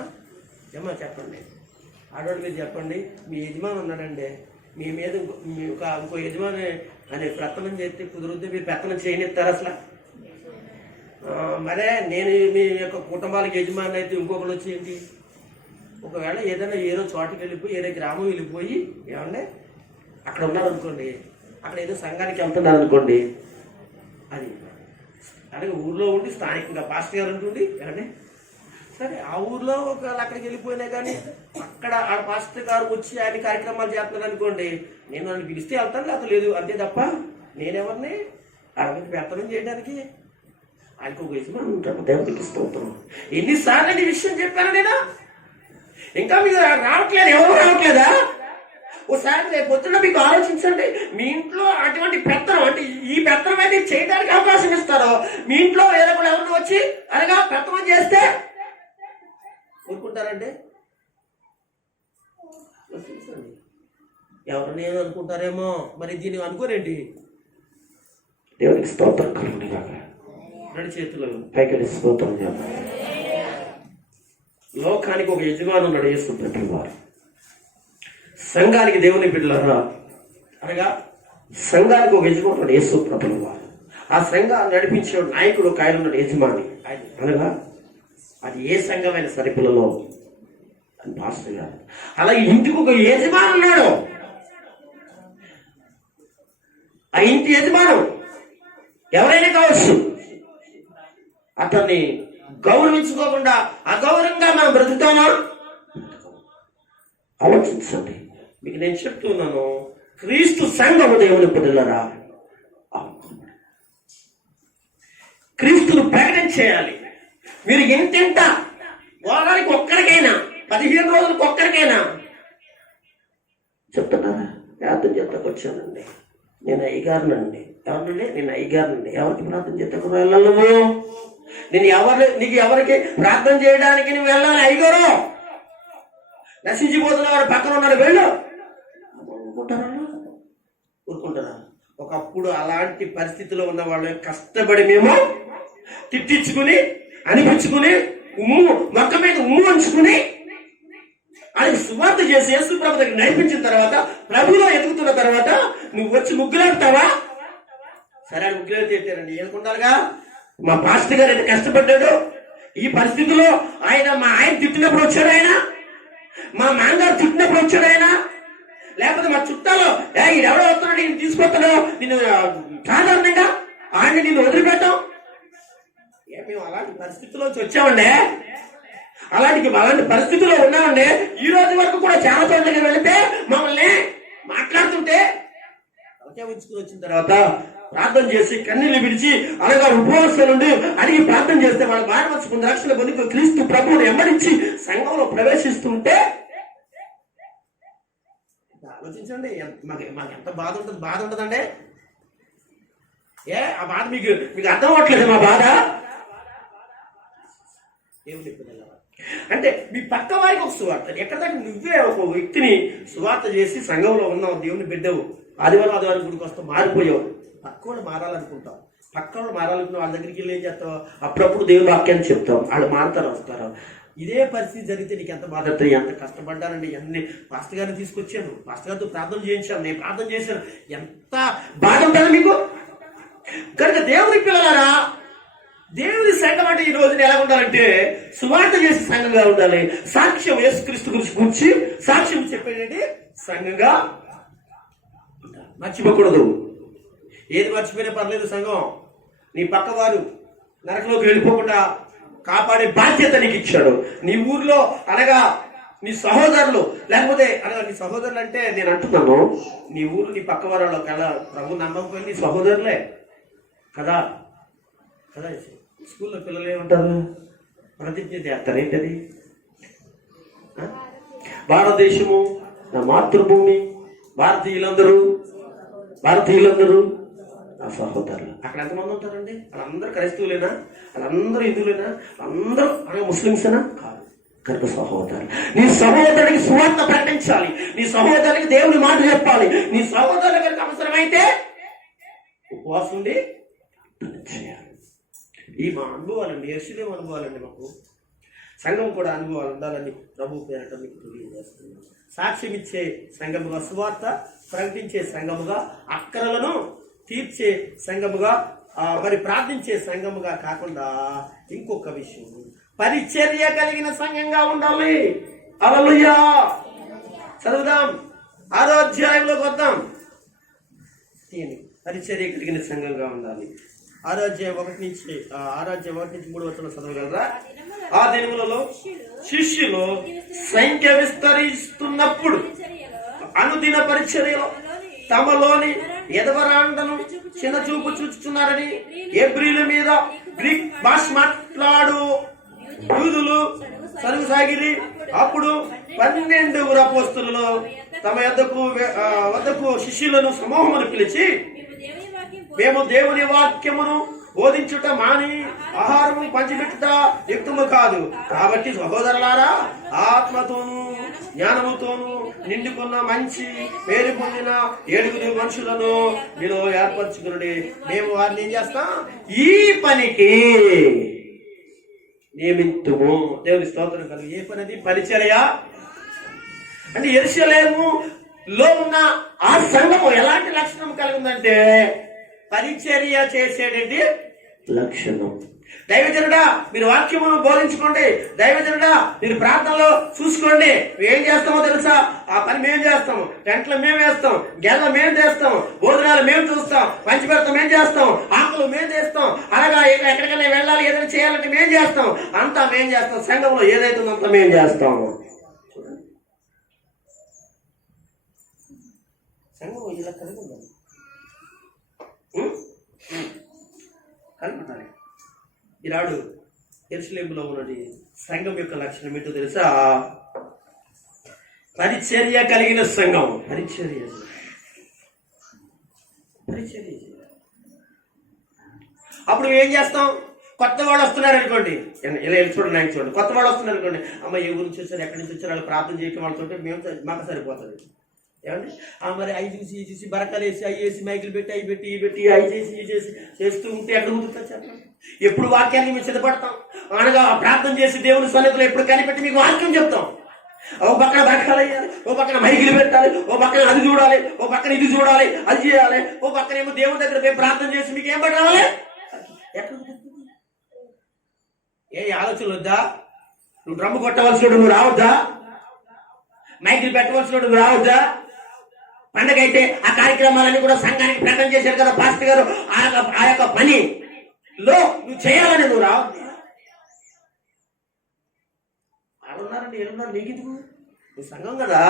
చెప్పండి, ఆడవాడి మీద చెప్పండి, మీ యజమాని ఉన్నాడండి, మీ మీద ఇంకో యజమాని అనే పెత్తనం చేస్తే కుదురుద్ది, మీరు పెత్తనం చేయనిస్తారు అసలు? మరే నేను మీ యొక్క కుటుంబాలకు యజమాని అయితే ఇంకొకరు వచ్చి ఏంటి? ఒకవేళ ఏదైనా ఏదో చోటుకి వెళ్ళిపోయి ఏదో గ్రామం వెళ్ళిపోయి ఏమండి అక్కడ ఉన్నారనుకోండి, అక్కడ ఏదో సంఘానికి వెళ్తున్నారు అనుకోండి, అది అలాగే ఊర్లో ఉండి స్థానికంగా పాస్టర్ గారు అంటుండి ఏమండి సరే ఆ ఊర్లో ఒకవేళ అక్కడికి వెళ్ళిపోయినా కానీ అక్కడ ఆ పాస్టర్ గారు వచ్చి ఆయన కార్యక్రమాలు చేస్తున్నారు అనుకోండి, నేను నన్ను పిలిస్తే వెళ్తాను, లేకపోతే లేదు, అంతే తప్ప నేనెవరిని అడగకి పెత్తనం చేయడానికి? ఆయనకు ఒక యజమాని ఉంటాను. దేవుడికి స్తోత్రం. ఎన్నిసార్లు ఈ విషయం చెప్పాను నేను? ఇంకా మీరు రావట్లేదు, ఎవరు రావట్లేదా? ఒకసారి రేపు పొద్దున్న మీకు ఆలోచించండి, మీ ఇంట్లో అటువంటి పెత్తనం అంటే ఈ పెత్తనం అయితే చేయడానికి అవకాశం ఇస్తారో, మీ ఇంట్లో ఏదో కూడా ఎవరిని వచ్చి అనగా పెత్తనం చేస్తే ఊరుకుంటారంటే ఎవరు నేను అనుకుంటారేమో, మరి దీన్ని అనుకోరేంటి? దేవునికి స్తోత్రం కలుగుని కాక రెండు చేతులు పైకి స్తోత్రం చేయాలి. లోకానికి ఒక యజమాని ఉన్నాడు, యేసు ప్రభువు వారు. సంఘానికి దేవుని బిడ్డలారా అనగా సంఘానికి ఒక యజమాని ఉన్నాడు, యేసు ప్రభువు వారు. ఆ సంఘాన్ని నడిపించే నాయకుడు ఒక ఆయన ఉన్నాడు, యజమాని. అనగా అది ఏ సంఘమైన సరిపులలో అని పాస్టర్ గారు. అలాగే ఇంటికి ఒక యజమాని ఉన్నాడు. ఆ ఇంటి యజమానం ఎవరైనా కావచ్చు, అతన్ని గౌరవించుకోకుండా అగౌరవంగా మనం బ్రతుకుతామా? ఆలోచించండి. మీకు నేను చెప్తున్నాను, క్రీస్తు సంఘము దేవుని బిడ్డలారా, క్రీస్తును ప్రకటన చేయాలి. మీరు ఎంతెంత వారానికి ఒక్కరికైనా 15 రోజులకు ఒక్కరికైనా చెప్తున్నారా? ప్రార్థన చేతకు వచ్చానండి, నేను అయ్యగారినండి. ఎవరినండి? నేను అయ్యగారినండి. ఎవరికి ప్రార్థన చేతకు వెళ్ళాలి నువ్వు? నీకు ఎవరికి ప్రార్థన చేయడానికి నువ్వు వెళ్ళాలి? అయ్యగారు నశించిపోతున్న వారు పక్కన ఉన్నాడు, వెళ్ళు. ఊరుకుంటారా? ఒకప్పుడు అలాంటి పరిస్థితిలో ఉన్న వాళ్ళు కష్టపడి మేము తిట్టించుకుని అనిపించుకుని మొక్క మీద ఉంచుకుని అది సువార్త చేసి యేసు ప్రభు దగ్గర నడిపించిన తర్వాత ప్రభులో ఎదుగుతున్న తర్వాత నువ్వు వచ్చి ముగ్గులేస్తావా? సరే అని ముగ్గులు తిట్టారండి, ఏనుకుంటారుగా. మా పాస్టర్ గారు ఎంత కష్టపడ్డాడు, ఈ పరిస్థితిలో మా ఆయన తిట్టినప్పుడు వచ్చాడు, మా నాన్నగారు తిట్టినప్పుడు వచ్చాడు, లేకపోతే మా చుట్టాలో ఎవడో వస్తున్నాడు నేను తీసుకొస్తాడు, నేను సాధారణంగా ఆయన నిన్ను వదిలిపెట్టాం. మేము అలాంటి పరిస్థితుల్లోంచి వచ్చామండి, అలాంటి పరిస్థితుల్లో ఉన్నామండి. ఈ రోజు వరకు కూడా చాలా చోట్లకి వెళితే మమ్మల్ని మాట్లాడుతుంటే ఉంచుకుని వచ్చిన తర్వాత ప్రార్థన చేసి కన్నీళ్లు విడిచి అనగా ఉపవాసం నుండి అడిగి ప్రార్థన చేస్తే వాళ్ళ మానవచ్చుకుని రక్షణ పొంది క్రీస్తు ప్రభువును వెంబడించి సంఘంలో ప్రవేశిస్తుంటే ఆలోచించండి, మాకు ఎంత బాధ ఉంటుందండి. ఆ బాధ మీకు అర్థం అవ్వట్లేదు. మా బాధ అంటే మీ పక్క వారికి ఒక సువార్త, ఎక్కడ దాకా నువ్వే ఒక వ్యక్తిని సువార్త చేసి సంఘంలో ఉన్నావు, దేవుని బిడ్డవు, ఆదివారం గుడికి వస్తావు, మారిపోయావు. పక్క వాళ్ళు మారాలనుకుంటావు, పక్క వాళ్ళు మారాలనుకున్న వాళ్ళ దగ్గరికి వెళ్ళి ఏం చేస్తావు? అప్పుడప్పుడు దేవుని వాక్యాన్ని చెప్తావు, వాళ్ళు మారుతారు, వస్తారు. ఇదే పరిస్థితి జరిగితే నీకు ఎంత బాధ అవుతుంది? ఎంత కష్టపడ్డానండి, అన్ని పాస్టర్ గారిని తీసుకొచ్చాను, పాస్టర్ గారితో ప్రార్థన చేయించాను, నేను ప్రార్థన చేశాను, ఎంత బాధ ఉంటుంది మీకు. కనుక దేవుని పిల్లలారా, దేవుని సంఘం అంటే ఈ రోజున ఎలా ఉండాలంటే సువార్త చేసే సంఘంగా ఉండాలి. సాక్ష్యం యేసుక్రీస్తు గురించి సాక్ష్యం చెప్పేది సంఘంగా మర్చిపోకూడదు. ఏది మర్చిపోయినా పర్లేదు, సంఘం నీ పక్క వారు నరకంలోకి వెళ్ళిపోకుండా కాపాడే బాధ్యత నీకు ఇచ్చాడు. నీ ఊర్లో అనగా నీ సహోదరులు, లేకపోతే అనగా నీ సహోదరులు అంటే నేను అంటున్నాను, నీ ఊరు నీ పక్క వారిలో కదా ప్రభు నమ్మకపోయి నీ సహోదరులే కదా. కదా. స్కూల్లో పిల్లలు ఏమంటారు? ప్రతిజ్ఞ చేస్తారు. ఏంటది? భారతదేశము నా మాతృభూమి, భారతీయులందరూ నా సహోదరులు. అక్కడ ఎంతమంది ఉంటారండి? వాళ్ళందరూ క్రైస్తవులేనా? వాళ్ళందరూ హిందువులేనా? అందరూ అనగా ముస్లింసేనా? కాదు. కనుక సహోదరులు, నీ సహోదరుడికి సువార్త ప్రకటించాలి. నీ సహోదరుడికి దేవుని మాట చెప్పాలి. నీ సహోదరుల కనుక అవసరమైతే ఉపవాసం ఉండి చేయాలి. ఈ మా అనుభవాలండి, యెరూషలేము అనుభవాలండి. మాకు సంఘం కూడా అనుభవాలు ఉండాలని ప్రభు పేరట మీకు తెలియజేస్తున్నాను. సాక్ష్యం ఇచ్చే సంఘముగా, సువార్త ప్రకటించే సంఘముగా, అక్కరలను తీర్చే సంఘముగా, మరి ప్రార్థించే సంఘముగా కాకుండా ఇంకొక విషయం, పరిచర్య కలిగిన సంఘంగా ఉండాలి. హల్లెలూయా. చదువుదాం, 6వ అధ్యాయంలోకి వద్దాం. పరిచర్య కలిగిన సంఘంగా ఉండాలి. 6వ అధ్యాయం 1 నుంచి 3 వచనం చదవగలరా? ఆ దినములలో శిష్యులు సంఖ్య విస్తరిస్తున్నప్పుడు అనుదిన పరిచర్యలో తమలోని ఎదవరాండను చిన్న చూపు చూచుచున్నారని హెబ్రీల మీద గ్రీక్ భాష మాట్లాడు యూదులు సరుగుసాగిరి. అప్పుడు 12 అపోస్తలులు తమ వద్దకు శిష్యులను సమూహమును పిలిచి, మేము దేవుని వాక్యమును బోధించుట మాని ఆహారము పంచిపెట్టుట యుక్తము కాదు. కాబట్టి సహోదరులారా, ఆత్మతోనూ జ్ఞానముతోనూ నిండుకున్న మంచి పేరు పొందిన 7 మనుషులను మీలో ఏర్పరచుకుని మేము వారిని ఏం చేస్తాం? ఈ పనికి నియమితుము. దేవుని స్తోత్రం కలుగు. ఏ పనిది? పరిచర్య. అంటే యెరూషలేములో ఉన్న ఆ సంఘము ఎలాంటి లక్షణం కలిగి ఉందంటే, పరిచర్య చేసేటి లక్షణం. దైవజనుడా మీరు వాక్యమును బోధించుకోండి, దైవజనుడా మీరు ప్రార్థనలో చూసుకోండి. ఏం చేస్తామో తెలుసా? ఆ పని మేము చేస్తాము. టెంట్లు మేము వేస్తాం, గెల్ల మేము చేస్తాం, భోజనాలు మేము చూస్తాం, పంచిపెడతాం మేము చేస్తాం, ఆకులు మేము చేస్తాం, అలాగా ఎక్కడికైనా వెళ్ళాలి, ఏదైనా చేయాలంటే మేము చేస్తాం. అంతా మేము చేస్తాం. సంఘంలో ఏదైతే ఉందంతా మేము చేస్తాము. చూడండి, సంఘం ఇలా కలిగి ఉండాలి, కలిగి ఉండాలి. ఈనాడు యెరూషలేములో ఉన్నది సంఘం యొక్క లక్షణం ఏంటో తెలుసా? పరిచర్య కలిగిన సంఘం. పరిచర్య. అప్పుడు ఏం చేస్తాం? కొత్త వాళ్ళు వస్తున్నారు అనుకోండి, ఇలా చూడండి, ఆయన చూడండి, కొత్త వాళ్ళు వస్తున్నారు అనుకోండి, అమ్మ ఏ ఊరి నుంచి వచ్చారు, ఎక్కడి నుంచి వచ్చారు, వాళ్ళు ప్రార్థన చేయటం వాళ్ళతో మేము మాకు సరిపోతుంది. ఏమండి? మరి అవి చూసి బరకలు వేసి అవి వేసి మైకులు పెట్టి అవి పెట్టి ఇవి పెట్టి అవి చేసి ఇవి చేసి చేస్తూ ఉంటే ఎక్కడ కుదురుతుంది చెప్పండి? ఎప్పుడు వాక్యాన్ని మేము సిద్ధపడతాం, అనగా ప్రార్థన చేసి దేవుని సన్నిధిలో ఎప్పుడు కనిపెట్టి మీకు వాక్యం చెప్తాం. ఓ పక్కన బరకలు వేయాలి, ఓ పక్కన మైకులు పెట్టాలి, ఓ పక్కన అది చూడాలి, ఓ పక్కన ఇది చూడాలి, అది చేయాలి, ఓ పక్కన ఏమో దేవుని దగ్గర పోయి ప్రార్థన చేసి మీకు ఏం పట్టి రావాలి? ఎక్కడ ఏ ఆలోచనలు వద్దా? నువ్వు డ్రమ్ము కొట్టవలసిన నువ్వు రావద్దా? మైకులు పెట్టవలసిన నువ్వు రావద్దా? పండగ అయితే ఆ కార్యక్రమాలన్నీ కూడా సంఘానికి ప్రకటన చేశారు కదా పాస్టర్ గారు. ఆ యొక్క పనిలో నువ్వు చేయాలని నువ్వు రావద్దు. ఆడున్నారండి, ఏడున్నారు, నీకెందుకు? నువ్వు సంఘం కదా,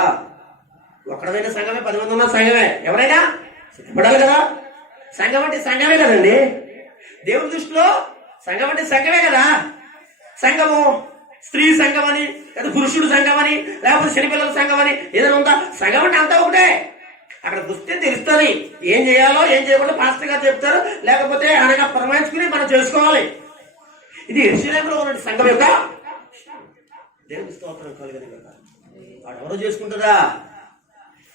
ఒక్కడైనా సంఘమే, 10 మంది ఉన్న సంఘమే, ఎవరైనా సిద్ధపడాలి కదా. సంఘం అంటే సంఘమే కదండి. దేవుని దృష్టిలో సంఘం అంటే సంఘమే కదా. సంఘము స్త్రీ సంఘం అని, లేదా పురుషుడు సంఘం అని, లేకపోతే చిన్నపిల్లల సంఘం అని ఏదైనా ఉందా? సంఘం అంటే అంతా ఒకటే. అక్కడ వస్తే తెలుస్తుంది ఏం చేయాలో ఏం చేయకుండా పాస్టర్ గారు చెప్తారు, లేకపోతే అనగా ప్రమాణించుకుని మనం చేసుకోవాలి. ఇది యెరూషలేములో ఉన్న సంఘం యొక్క దేవుని స్తోత్రం కలుగును కదా. వాడు ఎవరో చేసుకుంటుందా?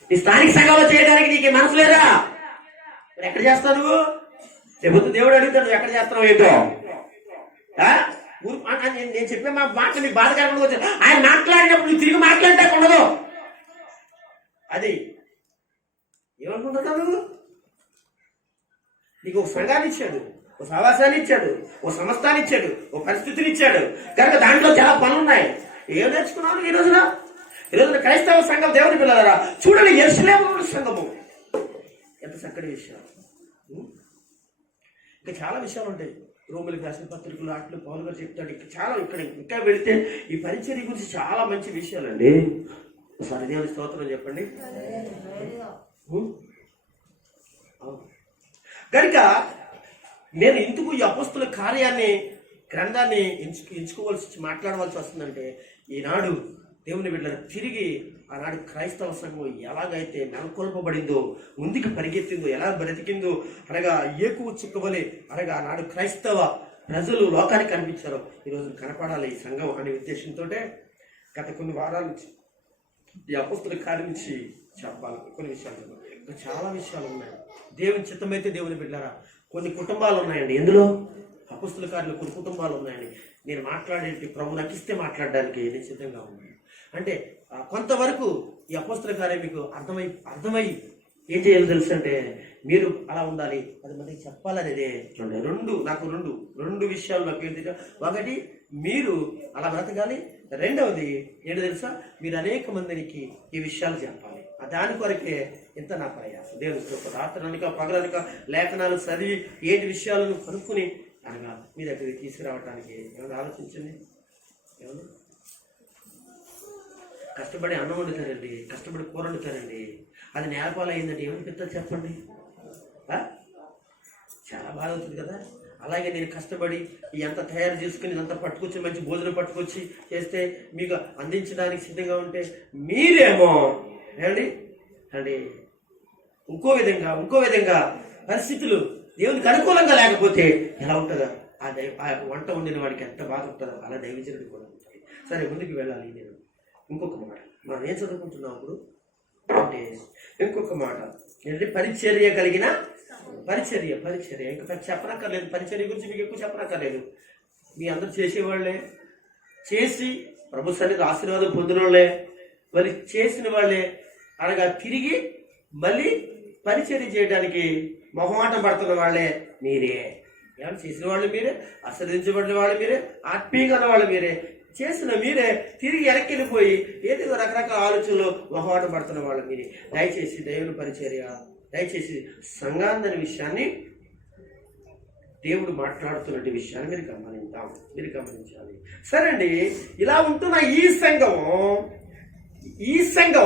నీ స్థానిక సంఘంలో చేయడానికి నీకు మనసు లేదా? ఎక్కడ చేస్తావు నువ్వు? లేకపోతే దేవుడు అడుగుతాడు, నువ్వు ఎక్కడ చేస్తున్నావు ఏంటో. నేను చెప్పే మా మాట నీకు బాధకరంగా వచ్చాను. ఆయన మాట్లాడినప్పుడు నువ్వు తిరిగి మాట్లాడితే ఉండదు. అది ఏమనుకుంటున్నావు నువ్వు? నీకు ఒక సంఘాన్ని ఇచ్చాడు, ఒక సహవాసాన్ని ఇచ్చాడు, ఒక సంస్థాన్ని ఇచ్చాడు, ఒక పరిస్థితిని ఇచ్చాడు కనుక దాంట్లో చాలా పనులు ఉన్నాయి. ఏం నేర్చుకున్నావు ఈ రోజున? ఈ రోజున క్రైస్తవ సంఘం దేవుని పిల్లలారా చూడండి, యెరూషలేము సంఘము ఎంత చక్కటి విషయాలు. ఇంకా చాలా విషయాలు ఉంటాయి. రోమిలికి రాసిన పత్రికలు అట్లు పౌలు గారు చెప్తాడు. ఇంకా వెళితే ఈ పరిచర్య గురించి చాలా మంచి విషయాలండి. ఒకసారి దేవుని స్తోత్రం చెప్పండి. కనుక నేను ఎందుకు ఈ అపోస్తుల కార్యాన్ని గ్రంథాన్ని ఎంచుకోవాల్సి మాట్లాడవలసి వస్తుందంటే, ఈనాడు దేవుని బిడ్డలు తిరిగి ఆనాడు క్రైస్తవ సంఘం ఎలాగైతే నెలకొల్పబడిందో, ముందుకు పరిగెత్తిందో, ఎలా బ్రతికిందో, అనగా ఏకువ చుక్కబలి అనగా ఆనాడు క్రైస్తవ ప్రజలు లోకానికి కనిపించారో ఈరోజు కనపడాలి ఈ సంఘం అనే ఉద్దేశంతో గత కొన్ని వారాల నుంచి ఈ అపోస్తుల కార్యం నుంచి చెప్పాలి. కొన్ని విషయాలు ఇంకా చాలా విషయాలు ఉన్నాయి. దేవుని చిత్తమైతే దేవుని బిడ్డలారా కొన్ని కుటుంబాలు ఉన్నాయండి. ఎందులో అపోస్తుల కార్యంలో కొన్ని కుటుంబాలు ఉన్నాయని నేను మాట్లాడేటి ప్రభు నాకు ఇస్తే మాట్లాడడానికి నేను సిద్ధంగా ఉన్నాను. అంటే కొంతవరకు ఈ అపోస్తుల కార్యం మీకు అర్థమై ఏం చేయాలో తెలుసు అంటే, మీరు అలా ఉండాలి, 10 మందికి చెప్పాలనేదే. రెండు విషయాలు నాకు ఏంటి, ఒకటి మీరు అలా బ్రతకాలి, రెండవది ఏంటో తెలుసా, మీరు అనేక మందికి ఈ విషయాలు చెప్పాలి. దాని కొరకే ఇంత నా ప్రయాసం. దేవుని రాత్రనక పగలనక లేఖనాలు చదివి ఏంటి విషయాలను కనుక్కుని అనగా మీ దగ్గరికి తీసుకురావడానికి ఏమైనా ఆలోచించండి. ఏమన్నా కష్టపడి అన్నం వండుతారండి, కష్టపడి కూర వండుతారండి, అది నేలపాలు అయిందంటే ఏమనిపిస్తుంది చెప్పండి? చాలా బాధ అవుతుంది కదా. అలాగే నేను కష్టపడి ఎంత తయారు చేసుకుని ఇదంతా పట్టుకొచ్చి మంచి భోజనం పట్టుకొచ్చి చేస్తే మీకు అందించడానికి సిద్ధంగా ఉంటే మీరేమో అండి ఇంకో విధంగా పరిస్థితులు దేవునికి అనుకూలంగా లేకపోతే ఎలా ఉంటుందో, ఆ వంట వండిన వాడికి ఎంత బాధ ఉంటుందో అలా దైవజనుడు కూడా ఉంటుంది. సరే, ముందుకు వెళ్ళాలి. నేను ఇంకొక మాట మనం ఏం చదువుకుంటున్నాం అప్పుడు అంటే, ఇంకొక మాట ఏంటంటే పరిచర్య కలిగిన పరిచర్య ఇంకా చెప్పనక్కర్లేదు. పరిచర్య గురించి మీకు ఎక్కువ చెప్పనక్కర్లేదు. మీ అందరూ చేసేవాళ్లే, చేసి ప్రభు సన్నిధి ఆశీర్వాదం పొందిన వాళ్ళే, మరి చేసిన వాళ్ళే అనగా తిరిగి మళ్ళీ పరిచర్య చేయడానికి మొహమాటం పడుతున్న వాళ్ళే మీరే. ఏమన్నా చేసిన వాళ్ళు మీరే, ఆశీర్వదించబడిన వాళ్ళు మీరే, ఆత్మీయంగా ఉన్న వాళ్ళు మీరే, చేసిన మీరే తిరిగి వెనక్కి వెళ్ళిపోయి ఏదో రకరకాల ఆలోచనలు మొహమాటం పడుతున్న వాళ్ళు మీరే. దయచేసి దేవుని పరిచర్య, దయచేసి సంఘాంధన విషయాన్ని దేవుడు మాట్లాడుతున్న విషయాన్ని మీరు గమనించాలి. సరే అండి, ఇలా ఉంటున్న ఈ సంఘం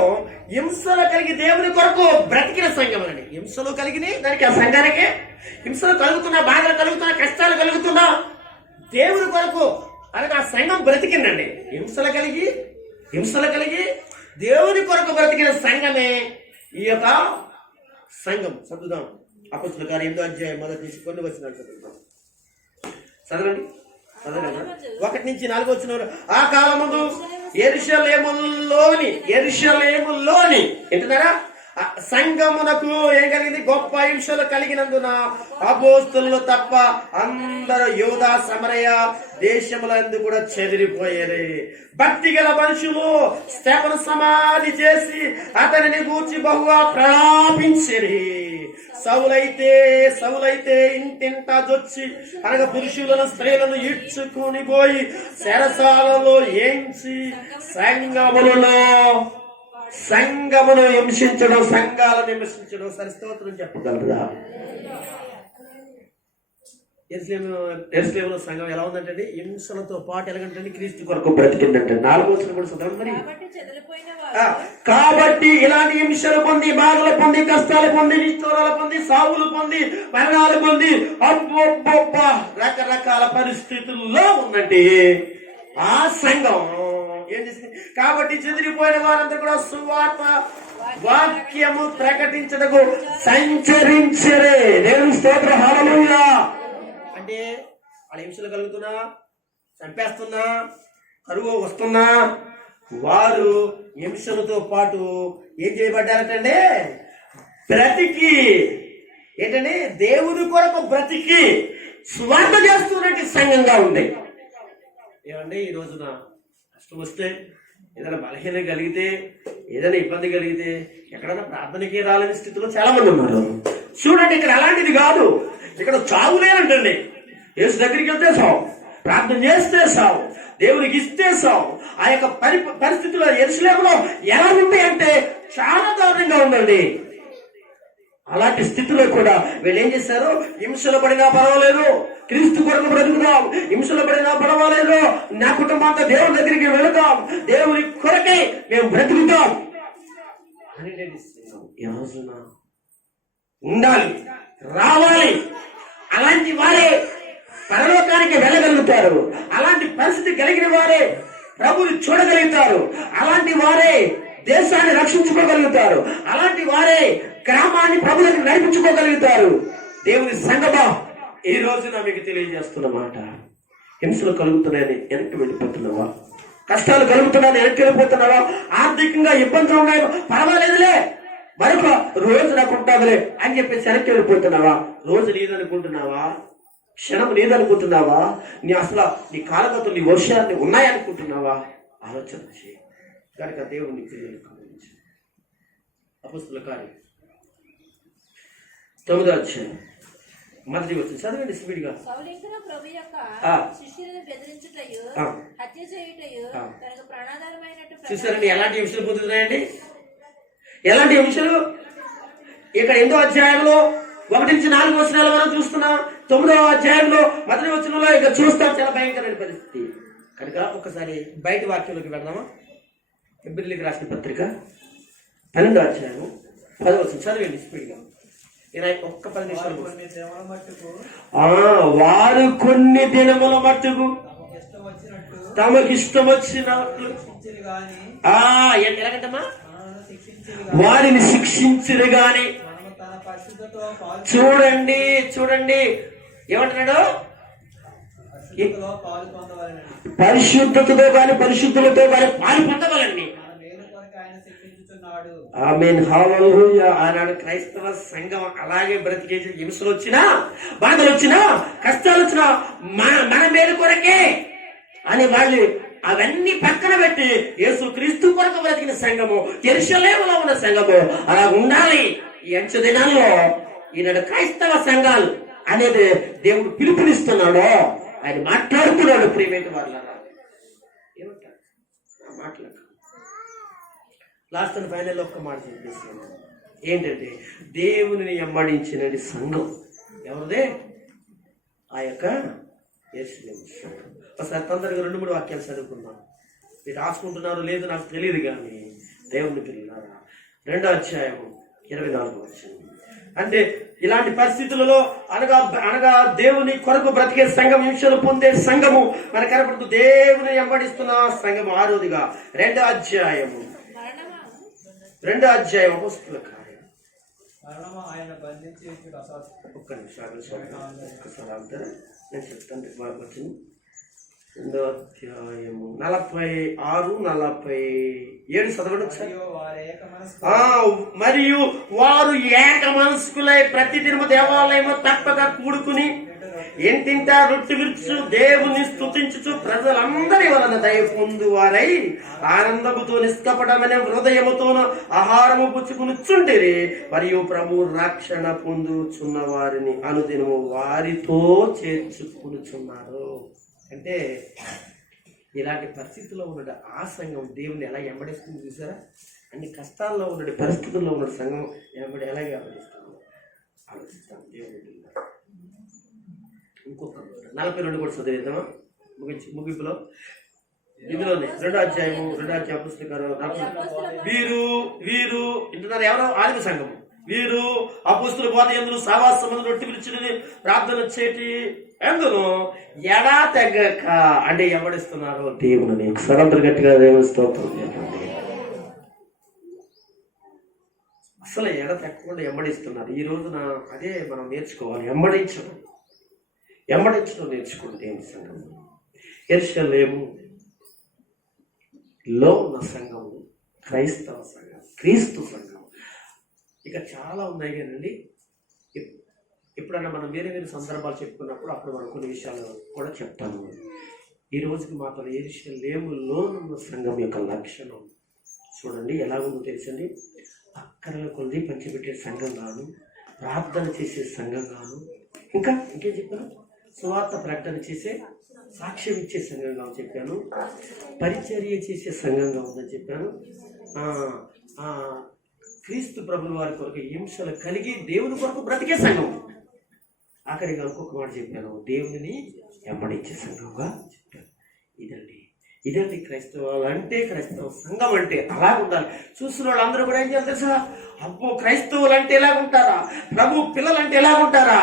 హింసలు కలిగి దేవుని కొరకు బ్రతికిన సంఘం అండి. హింసలు కలిగిన దానికి ఆ సంఘానికి హింసలు కలుగుతున్నా, బాధలు కలుగుతున్నా, కష్టాలు కలుగుతున్నా దేవుని కొరకు అనగా ఆ సంఘం బ్రతికిందండి. హింసలు కలిగి దేవుని కొరకు బ్రతికిన సంఘమే ఈ యొక్క సంఘం. చదువుదాం. అపోస్తుల కార్యం 8వ అధ్యాయం మొదటి నుంచి కొన్ని వచనాలు చదువుతాం. చదవండి. 1 నుంచి 4 వచనాలు. ఆ కాలమందు యెరూషలేములోని ఏంటన్నారా సంఘమునకు ఏం కలిగింది? గొప్ప హింసలు కలిగినందున అపోస్తలులు తప్ప అందరూ యూదా సమరయ దేశములందు కూడా చెదిరిపోయారు. భక్తి గల మనుషులు స్తెఫను సమాధి చేసి అతనిని గూర్చి బహుగా ప్రలాపించిరి. సౌలైతే ఇంటింటా జొచ్చి అనగా పురుషులను స్త్రీలను ఈడ్చుకుని పోయి చెరసాలలో ఏంచి సంఘమును హింసించడం, సంఘాలను హింసించడం. సరిస్తోత్రం చెప్పగలరా? యెరూషలేములో సంఘం ఎలా ఉందంటే హింసలతో పాటు ఎలాగంటే క్రీస్తు కొరకు బ్రతికిందంటే. 4వ వచనం కూడా చదవండి. మరి కాబట్టి ఇలాంటి హింసలు పొంది, బాధలు పొంది, కష్టాలు పొంది, నిష్ఠూరాలు పొంది, సావులు పొంది, మరణాలు పొంది రకరకాల పరిస్థితుల్లో ఉందంటే ఆ సంఘం ఏం చేసింది? కాబట్టి చెదిరిపోయిన వారంతా కూడా సువార్త వాక్యము ప్రకటించటకు సంచరించరే. దేవుని స్తోత్రం, హల్లెలూయా. అంటే వాళ్ళ హింసలు కలుగుతున్నా, చంపేస్తున్నా, కరువు వస్తున్నా వారు హింసలతో పాటు ఏం చేయబడ్డారటండి? బ్రతికి దేవుని కొరకు బ్రతికి స్వార్థ చేస్తున్నట్టు సంఘంగా ఉంది. ఏమండి, ఈ రోజున కష్టం వస్తే, ఏదైనా బలహీన కలిగితే, ఏదైనా ఇబ్బంది కలిగితే ఎక్కడైనా ప్రార్థనకి రాలేని స్థితిలో చాలా మంది ఉన్నారు. చూడండి, ఇక్కడ అలాంటిది కాదు. ఇక్కడ చావు లేనంటండి. యేసు దగ్గరికి వెళ్తే సావు, ప్రార్థన చేస్తే సావు, దేవునికి ఇస్తే సావు. ఆ యొక్క పరిస్థితుల్లో యెరూషలేములో ఎలా ఉంది అంటే చాలా దారుణంగా ఉందండి. అలాంటి స్థితిలో కూడా వీళ్ళు ఏం చేశారు? హింసలు పడినా పర్వాలేదు, క్రీస్తు కొరకు బ్రతుకుదాం, హింసలు పడినా పర్వాలేదు, నా కుటుంబం అంతా దేవుని దగ్గరికి వెళుదాం, దేవుని కొరకై మేము బ్రతుకుతాం అని ఈ రోజున ఉండాలి, రావాలి. అలాంటి వారే పరలోకానికి వెళ్ళగలుగుతారు. అలాంటి పరిస్థితి కలిగిన వారే ప్రభుని చూడగలుగుతారు. అలాంటి వారే దేశాన్ని రక్షించుకోగలుగుతారు. అలాంటి వారే గ్రామాన్ని ప్రభులకు నడిపించుకోగలుగుతారు. దేవుని సంగమా, ఈ రోజున మీకు తెలియజేస్తున్న మాట, హింసలు కలుగుతున్నాయని వెనక్కి వెళ్ళిపోతున్నావా? కష్టాలు కలుగుతున్నాయని వెనక్కి వెళ్ళిపోతున్నావా? ఆర్థికంగా ఇబ్బందులు ఉన్నాయో పర్వాలేదులే, మరొక రోజు నాకు ఉంటుందిలే అని చెప్పేసి వెనక్కి వెళ్ళిపోతున్నావా? రోజు నీదనుకుంటున్నావా? క్షణం నీదనుకుంటున్నావా? నీ అసలు నీ కాలగతులు నీ వర్షాన్ని ఉన్నాయనుకుంటున్నావా? ఆలోచన చేయి. కనుక దేవుని క్రియలు గమనించు. అపొస్తలుల కార్యం 9వ అధ్యాయం మొదటి వచనం చదవండి స్పీడ్గా. సౌలింకను ప్రభు యొక్క శిష్యులను బెదిరించుటయు, హత్య చేయుటయు తనకు ప్రాణాధారమైనట్టు. చూసారండి ఎలాంటి హింసలు పొందుతున్నాయండి? ఎలాంటి హింసలు? ఇక్కడ 8వ అధ్యాయంలో 1-4 వచనాలు మనం చూస్తున్నాం. 9వ అధ్యాయంలో మొదటి వచనంలో ఇక చూస్తాం చాలా భయంకరమైన పరిస్థితి. కనుక ఒకసారి బయట వాక్యంలోకి వెళ్దామా? హెబ్రీయులకు రాసిన పత్రిక 12వ అధ్యాయం 10వ వచనం చదివండి స్పీడ్గా. ఒక్క 10 నిమిషాలు. వారు కొన్ని దినముల మట్టుకు తమకిష్టం వచ్చినట్లు ఎలాగంటమ్మా వారిని శిక్షించరు గాని. చూడండి చూడండి ఏమంటున్నాడు? పరిశుద్ధతతో కానీ పరిశుద్ధులతో కానీ పాలు పొందవాలండి. ఆమేన్, హల్లెలూయా. ఆనాడు క్రైస్తవ సంఘం అలాగే బ్రతికేసి హింసలు వచ్చినా, బాధలు వచ్చినా, కష్టాలు వచ్చినా మన మేలు కొరకే అని వాళ్ళు అవన్నీ పక్కన పెట్టి యేసు క్రీస్తు కొరకు బ్రతికిన సంఘము, యెరూషలేములో ఉన్న సంఘము అలా ఉండాలి. ఈ అంచె దినాల్లో ఈనాడు క్రైస్తవ సంఘాలు అనేది దేవుడు పిలుపునిస్తున్నాడో ఆయన మాట్లాడుతున్నాడు. ప్రియమైన వాళ్ళారా, ఏమంటారు మాట్లాడు? లాస్ట్ అండ్ ఫైనల్ ఒక్క మాట చెప్పేస్తున్నాను. ఏంటంటే దేవుని వెంబడించిన సంఘం ఎవరిదే? ఆ యొక్క యెరూషలేము సంఘం. ఒకసారి తొందరగా 2-3 వాక్యాలు చదువుకుందాం. మీరు రాసుకుంటున్నారు లేదు నాకు తెలియదు, కానీ దేవుని పిల్లలారా 2వ అధ్యాయం 24వ వచనం. అంటే ఇలాంటి పరిస్థితులలో అనగా దేవుని కొరకు బ్రతికే సంఘం, హింసలు పొందే సంఘము మనకు కనపడుతూ దేవుని వెంబడిస్తున్న సంఘం. 6వదిగా 2వ అధ్యాయము అపొస్తలుల కార్యం. ఒక్క నిమిషం ఒక్కసారి ఆగుతారా? నేను చెప్తాను. వచ్చింది 2వ అధ్యాయము 46-47 చదవండి. మరియు వారు ఏక మనస్కులై ప్రతి దినము దేవాలయము తప్పక కూడుకుని ఎంతింటా రొట్టె విరుచు దేవుని స్తుతించుచు ప్రజలందరి వలన దయ పొందువారై ఆనందముతో నిష్కపటమైన హృదయముతోన ఆహారము పుచ్చుకునిచుంటిరి. మరియు ప్రభు రక్షణ పొందుచున్న వారిని అనుదినము వారితో చేర్చుకునిచున్నారు. అంటే ఇలాంటి పరిస్థితుల్లో ఉన్న ఆ సంఘం దేవుని ఎలా వెంబడిస్తుంది చూసారా? అన్ని కష్టాల్లో ఉన్న పరిస్థితుల్లో ఉన్న సంఘం ఎలా వెంబడిస్తుంది ఆలోచిస్తాం. దేవుని ఇంకొక 42 కూడా చదివేద్దామా ముగింపులో? ఇందులోనే 2వ అధ్యాయం పుస్తకాలు వీరు ఇంటున్నారు. ఎవరో ఆదిమ సంఘం. వీరు అపొస్తలుల బోధ యందును సహవాసమందు రొట్టె విరుచుని ప్రార్థన చేటి ఎందును ఎడా తెగక అంటే వెంబడిస్తున్నారు దేవుని. సరంతరు గట్టిగా దేవుని స్తోత్రం. అసలు ఎడ తగ్గకుండా వెంబడిస్తున్నారు. ఈ రోజున అదే మనం నేర్చుకోవాలి. వెంబడించడం నేర్చుకోండి దేవుని సంఘం. యెరూషలేములో ఉన్న సంఘం క్రైస్తవ సంఘం, క్రీస్తు సంఘం. ఇక చాలా ఉన్నాయి కదండి. ఎప్పుడన్నా మనం వేరే వేరే సందర్భాలు చెప్పుకున్నప్పుడు అప్పుడు మనం కొన్ని విషయాలు కూడా చెప్తాను. ఈ రోజుకి మాత్రం యెరూషలేములో ఉన్న సంఘం యొక్క లక్షణం చూడండి ఎలా ఉందో తెలుసండి. అక్కర్ల కొద్ది పంచిపెట్టే సంఘం గాను, ప్రార్థన చేసే సంఘం గాను, ఇంకేం చెప్పాను, సువార్త ప్రకటన చేసే సాక్ష్యం ఇచ్చే సంఘంగా చెప్పాను, పరిచర్య చేసే సంఘంగా ఉందని చెప్పాను, క్రీస్తు ప్రభుల వారి కొరకు హింసలు కలిగి దేవుని కొరకు బ్రతికే సంఘం. ఆఖరిగా ఇంకొక మాట చెప్పాను, దేవుని వెంబడించే సంఘంగా చెప్పాను. ఇదండి క్రైస్తవాలు అంటే, క్రైస్తవ సంఘం అంటే అలా ఉండాలి. చూసిన వాళ్ళందరూ కూడా ఏం చేయాలి తెలుసా? అబ్బో క్రైస్తవులు అంటే ఎలాగుంటారా, ప్రభు పిల్లలు అంటే ఎలాగుంటారా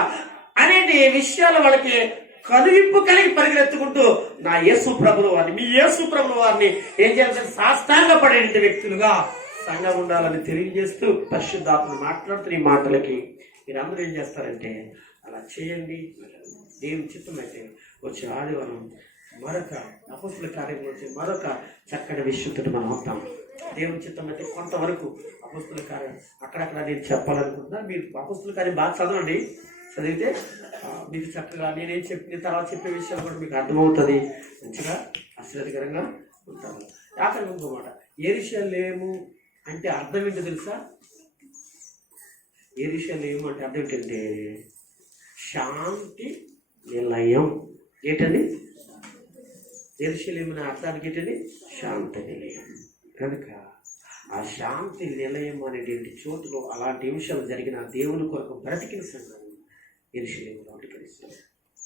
అనేటి విషయాలు వాళ్ళకి కనువిప్పు కలిగి పరిగెత్తుకుంటూ నా యేసు ప్రభుల వారిని, మీ యేసు ప్రభుల వారిని ఏం చేయాలంటే సాష్టాంగ పడే వ్యక్తులుగా సంఘం ఉండాలని తెలియజేస్తూ పరిశుద్ధాత్మను మాట్లాడుతున్న ఈ మాటలకి మీరందరూ ఏం చేస్తారంటే అలా చేయండి. దేవుని చిత్తం అయితే వచ్చే ఆదివారం మరొక అపొస్తలుల కార్యంలో వచ్చే మరొక చక్కటి విషయంతో మనం అవుతాం. దేవుని చిత్తం అయితే కొంతవరకు అపొస్తలుల కార్యం అక్కడక్కడ నేను చెప్పాలనుకుంటున్నాను. మీరు అపొస్తలుల కార్యం బాగా చదవండి. చదివితే మీకు చక్కగా నేనేం చెప్పిన తర్వాత చెప్పే విషయాలు కూడా మీకు అర్థమవుతుంది. మంచిగా ఆశ్చర్యకరంగా ఉంటాము. ఆఖరి ఇంకోమాట, యెరూషలేము అంటే అర్థం ఏంటో తెలుసా? యెరూషలేము అంటే అర్థం ఏంటంటే శాంతి నిలయం. ఏంటండి యెరూషలేము అనే అర్థానికి ఏంటండి? శాంతి నిలయం. కనుక ఆ శాంతి నిలయం అనేటువంటి చోటులో అలాంటి విషయాలు జరిగిన దేవుని కొరకు బ్రతికిన సంఘం యెరూషలేములో అధికరిస్తుంది.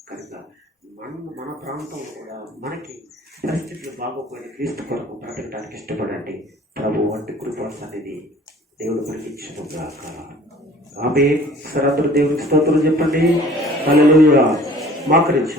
కనుక మన ప్రాంతంలో కూడా మనకి పరిస్థితులు బాగోపోయిన క్రీస్తు కొరకు బ్రతకడానికి ఇష్టపడండి. ప్రభు వంటి కృపా సన్నిధి దేవుడు మనకి ఇచ్చినగాక. ఆమె సరందరూ దేవునికి స్తోత్రం చెప్పండి. హల్లెలూయా. మోకరించి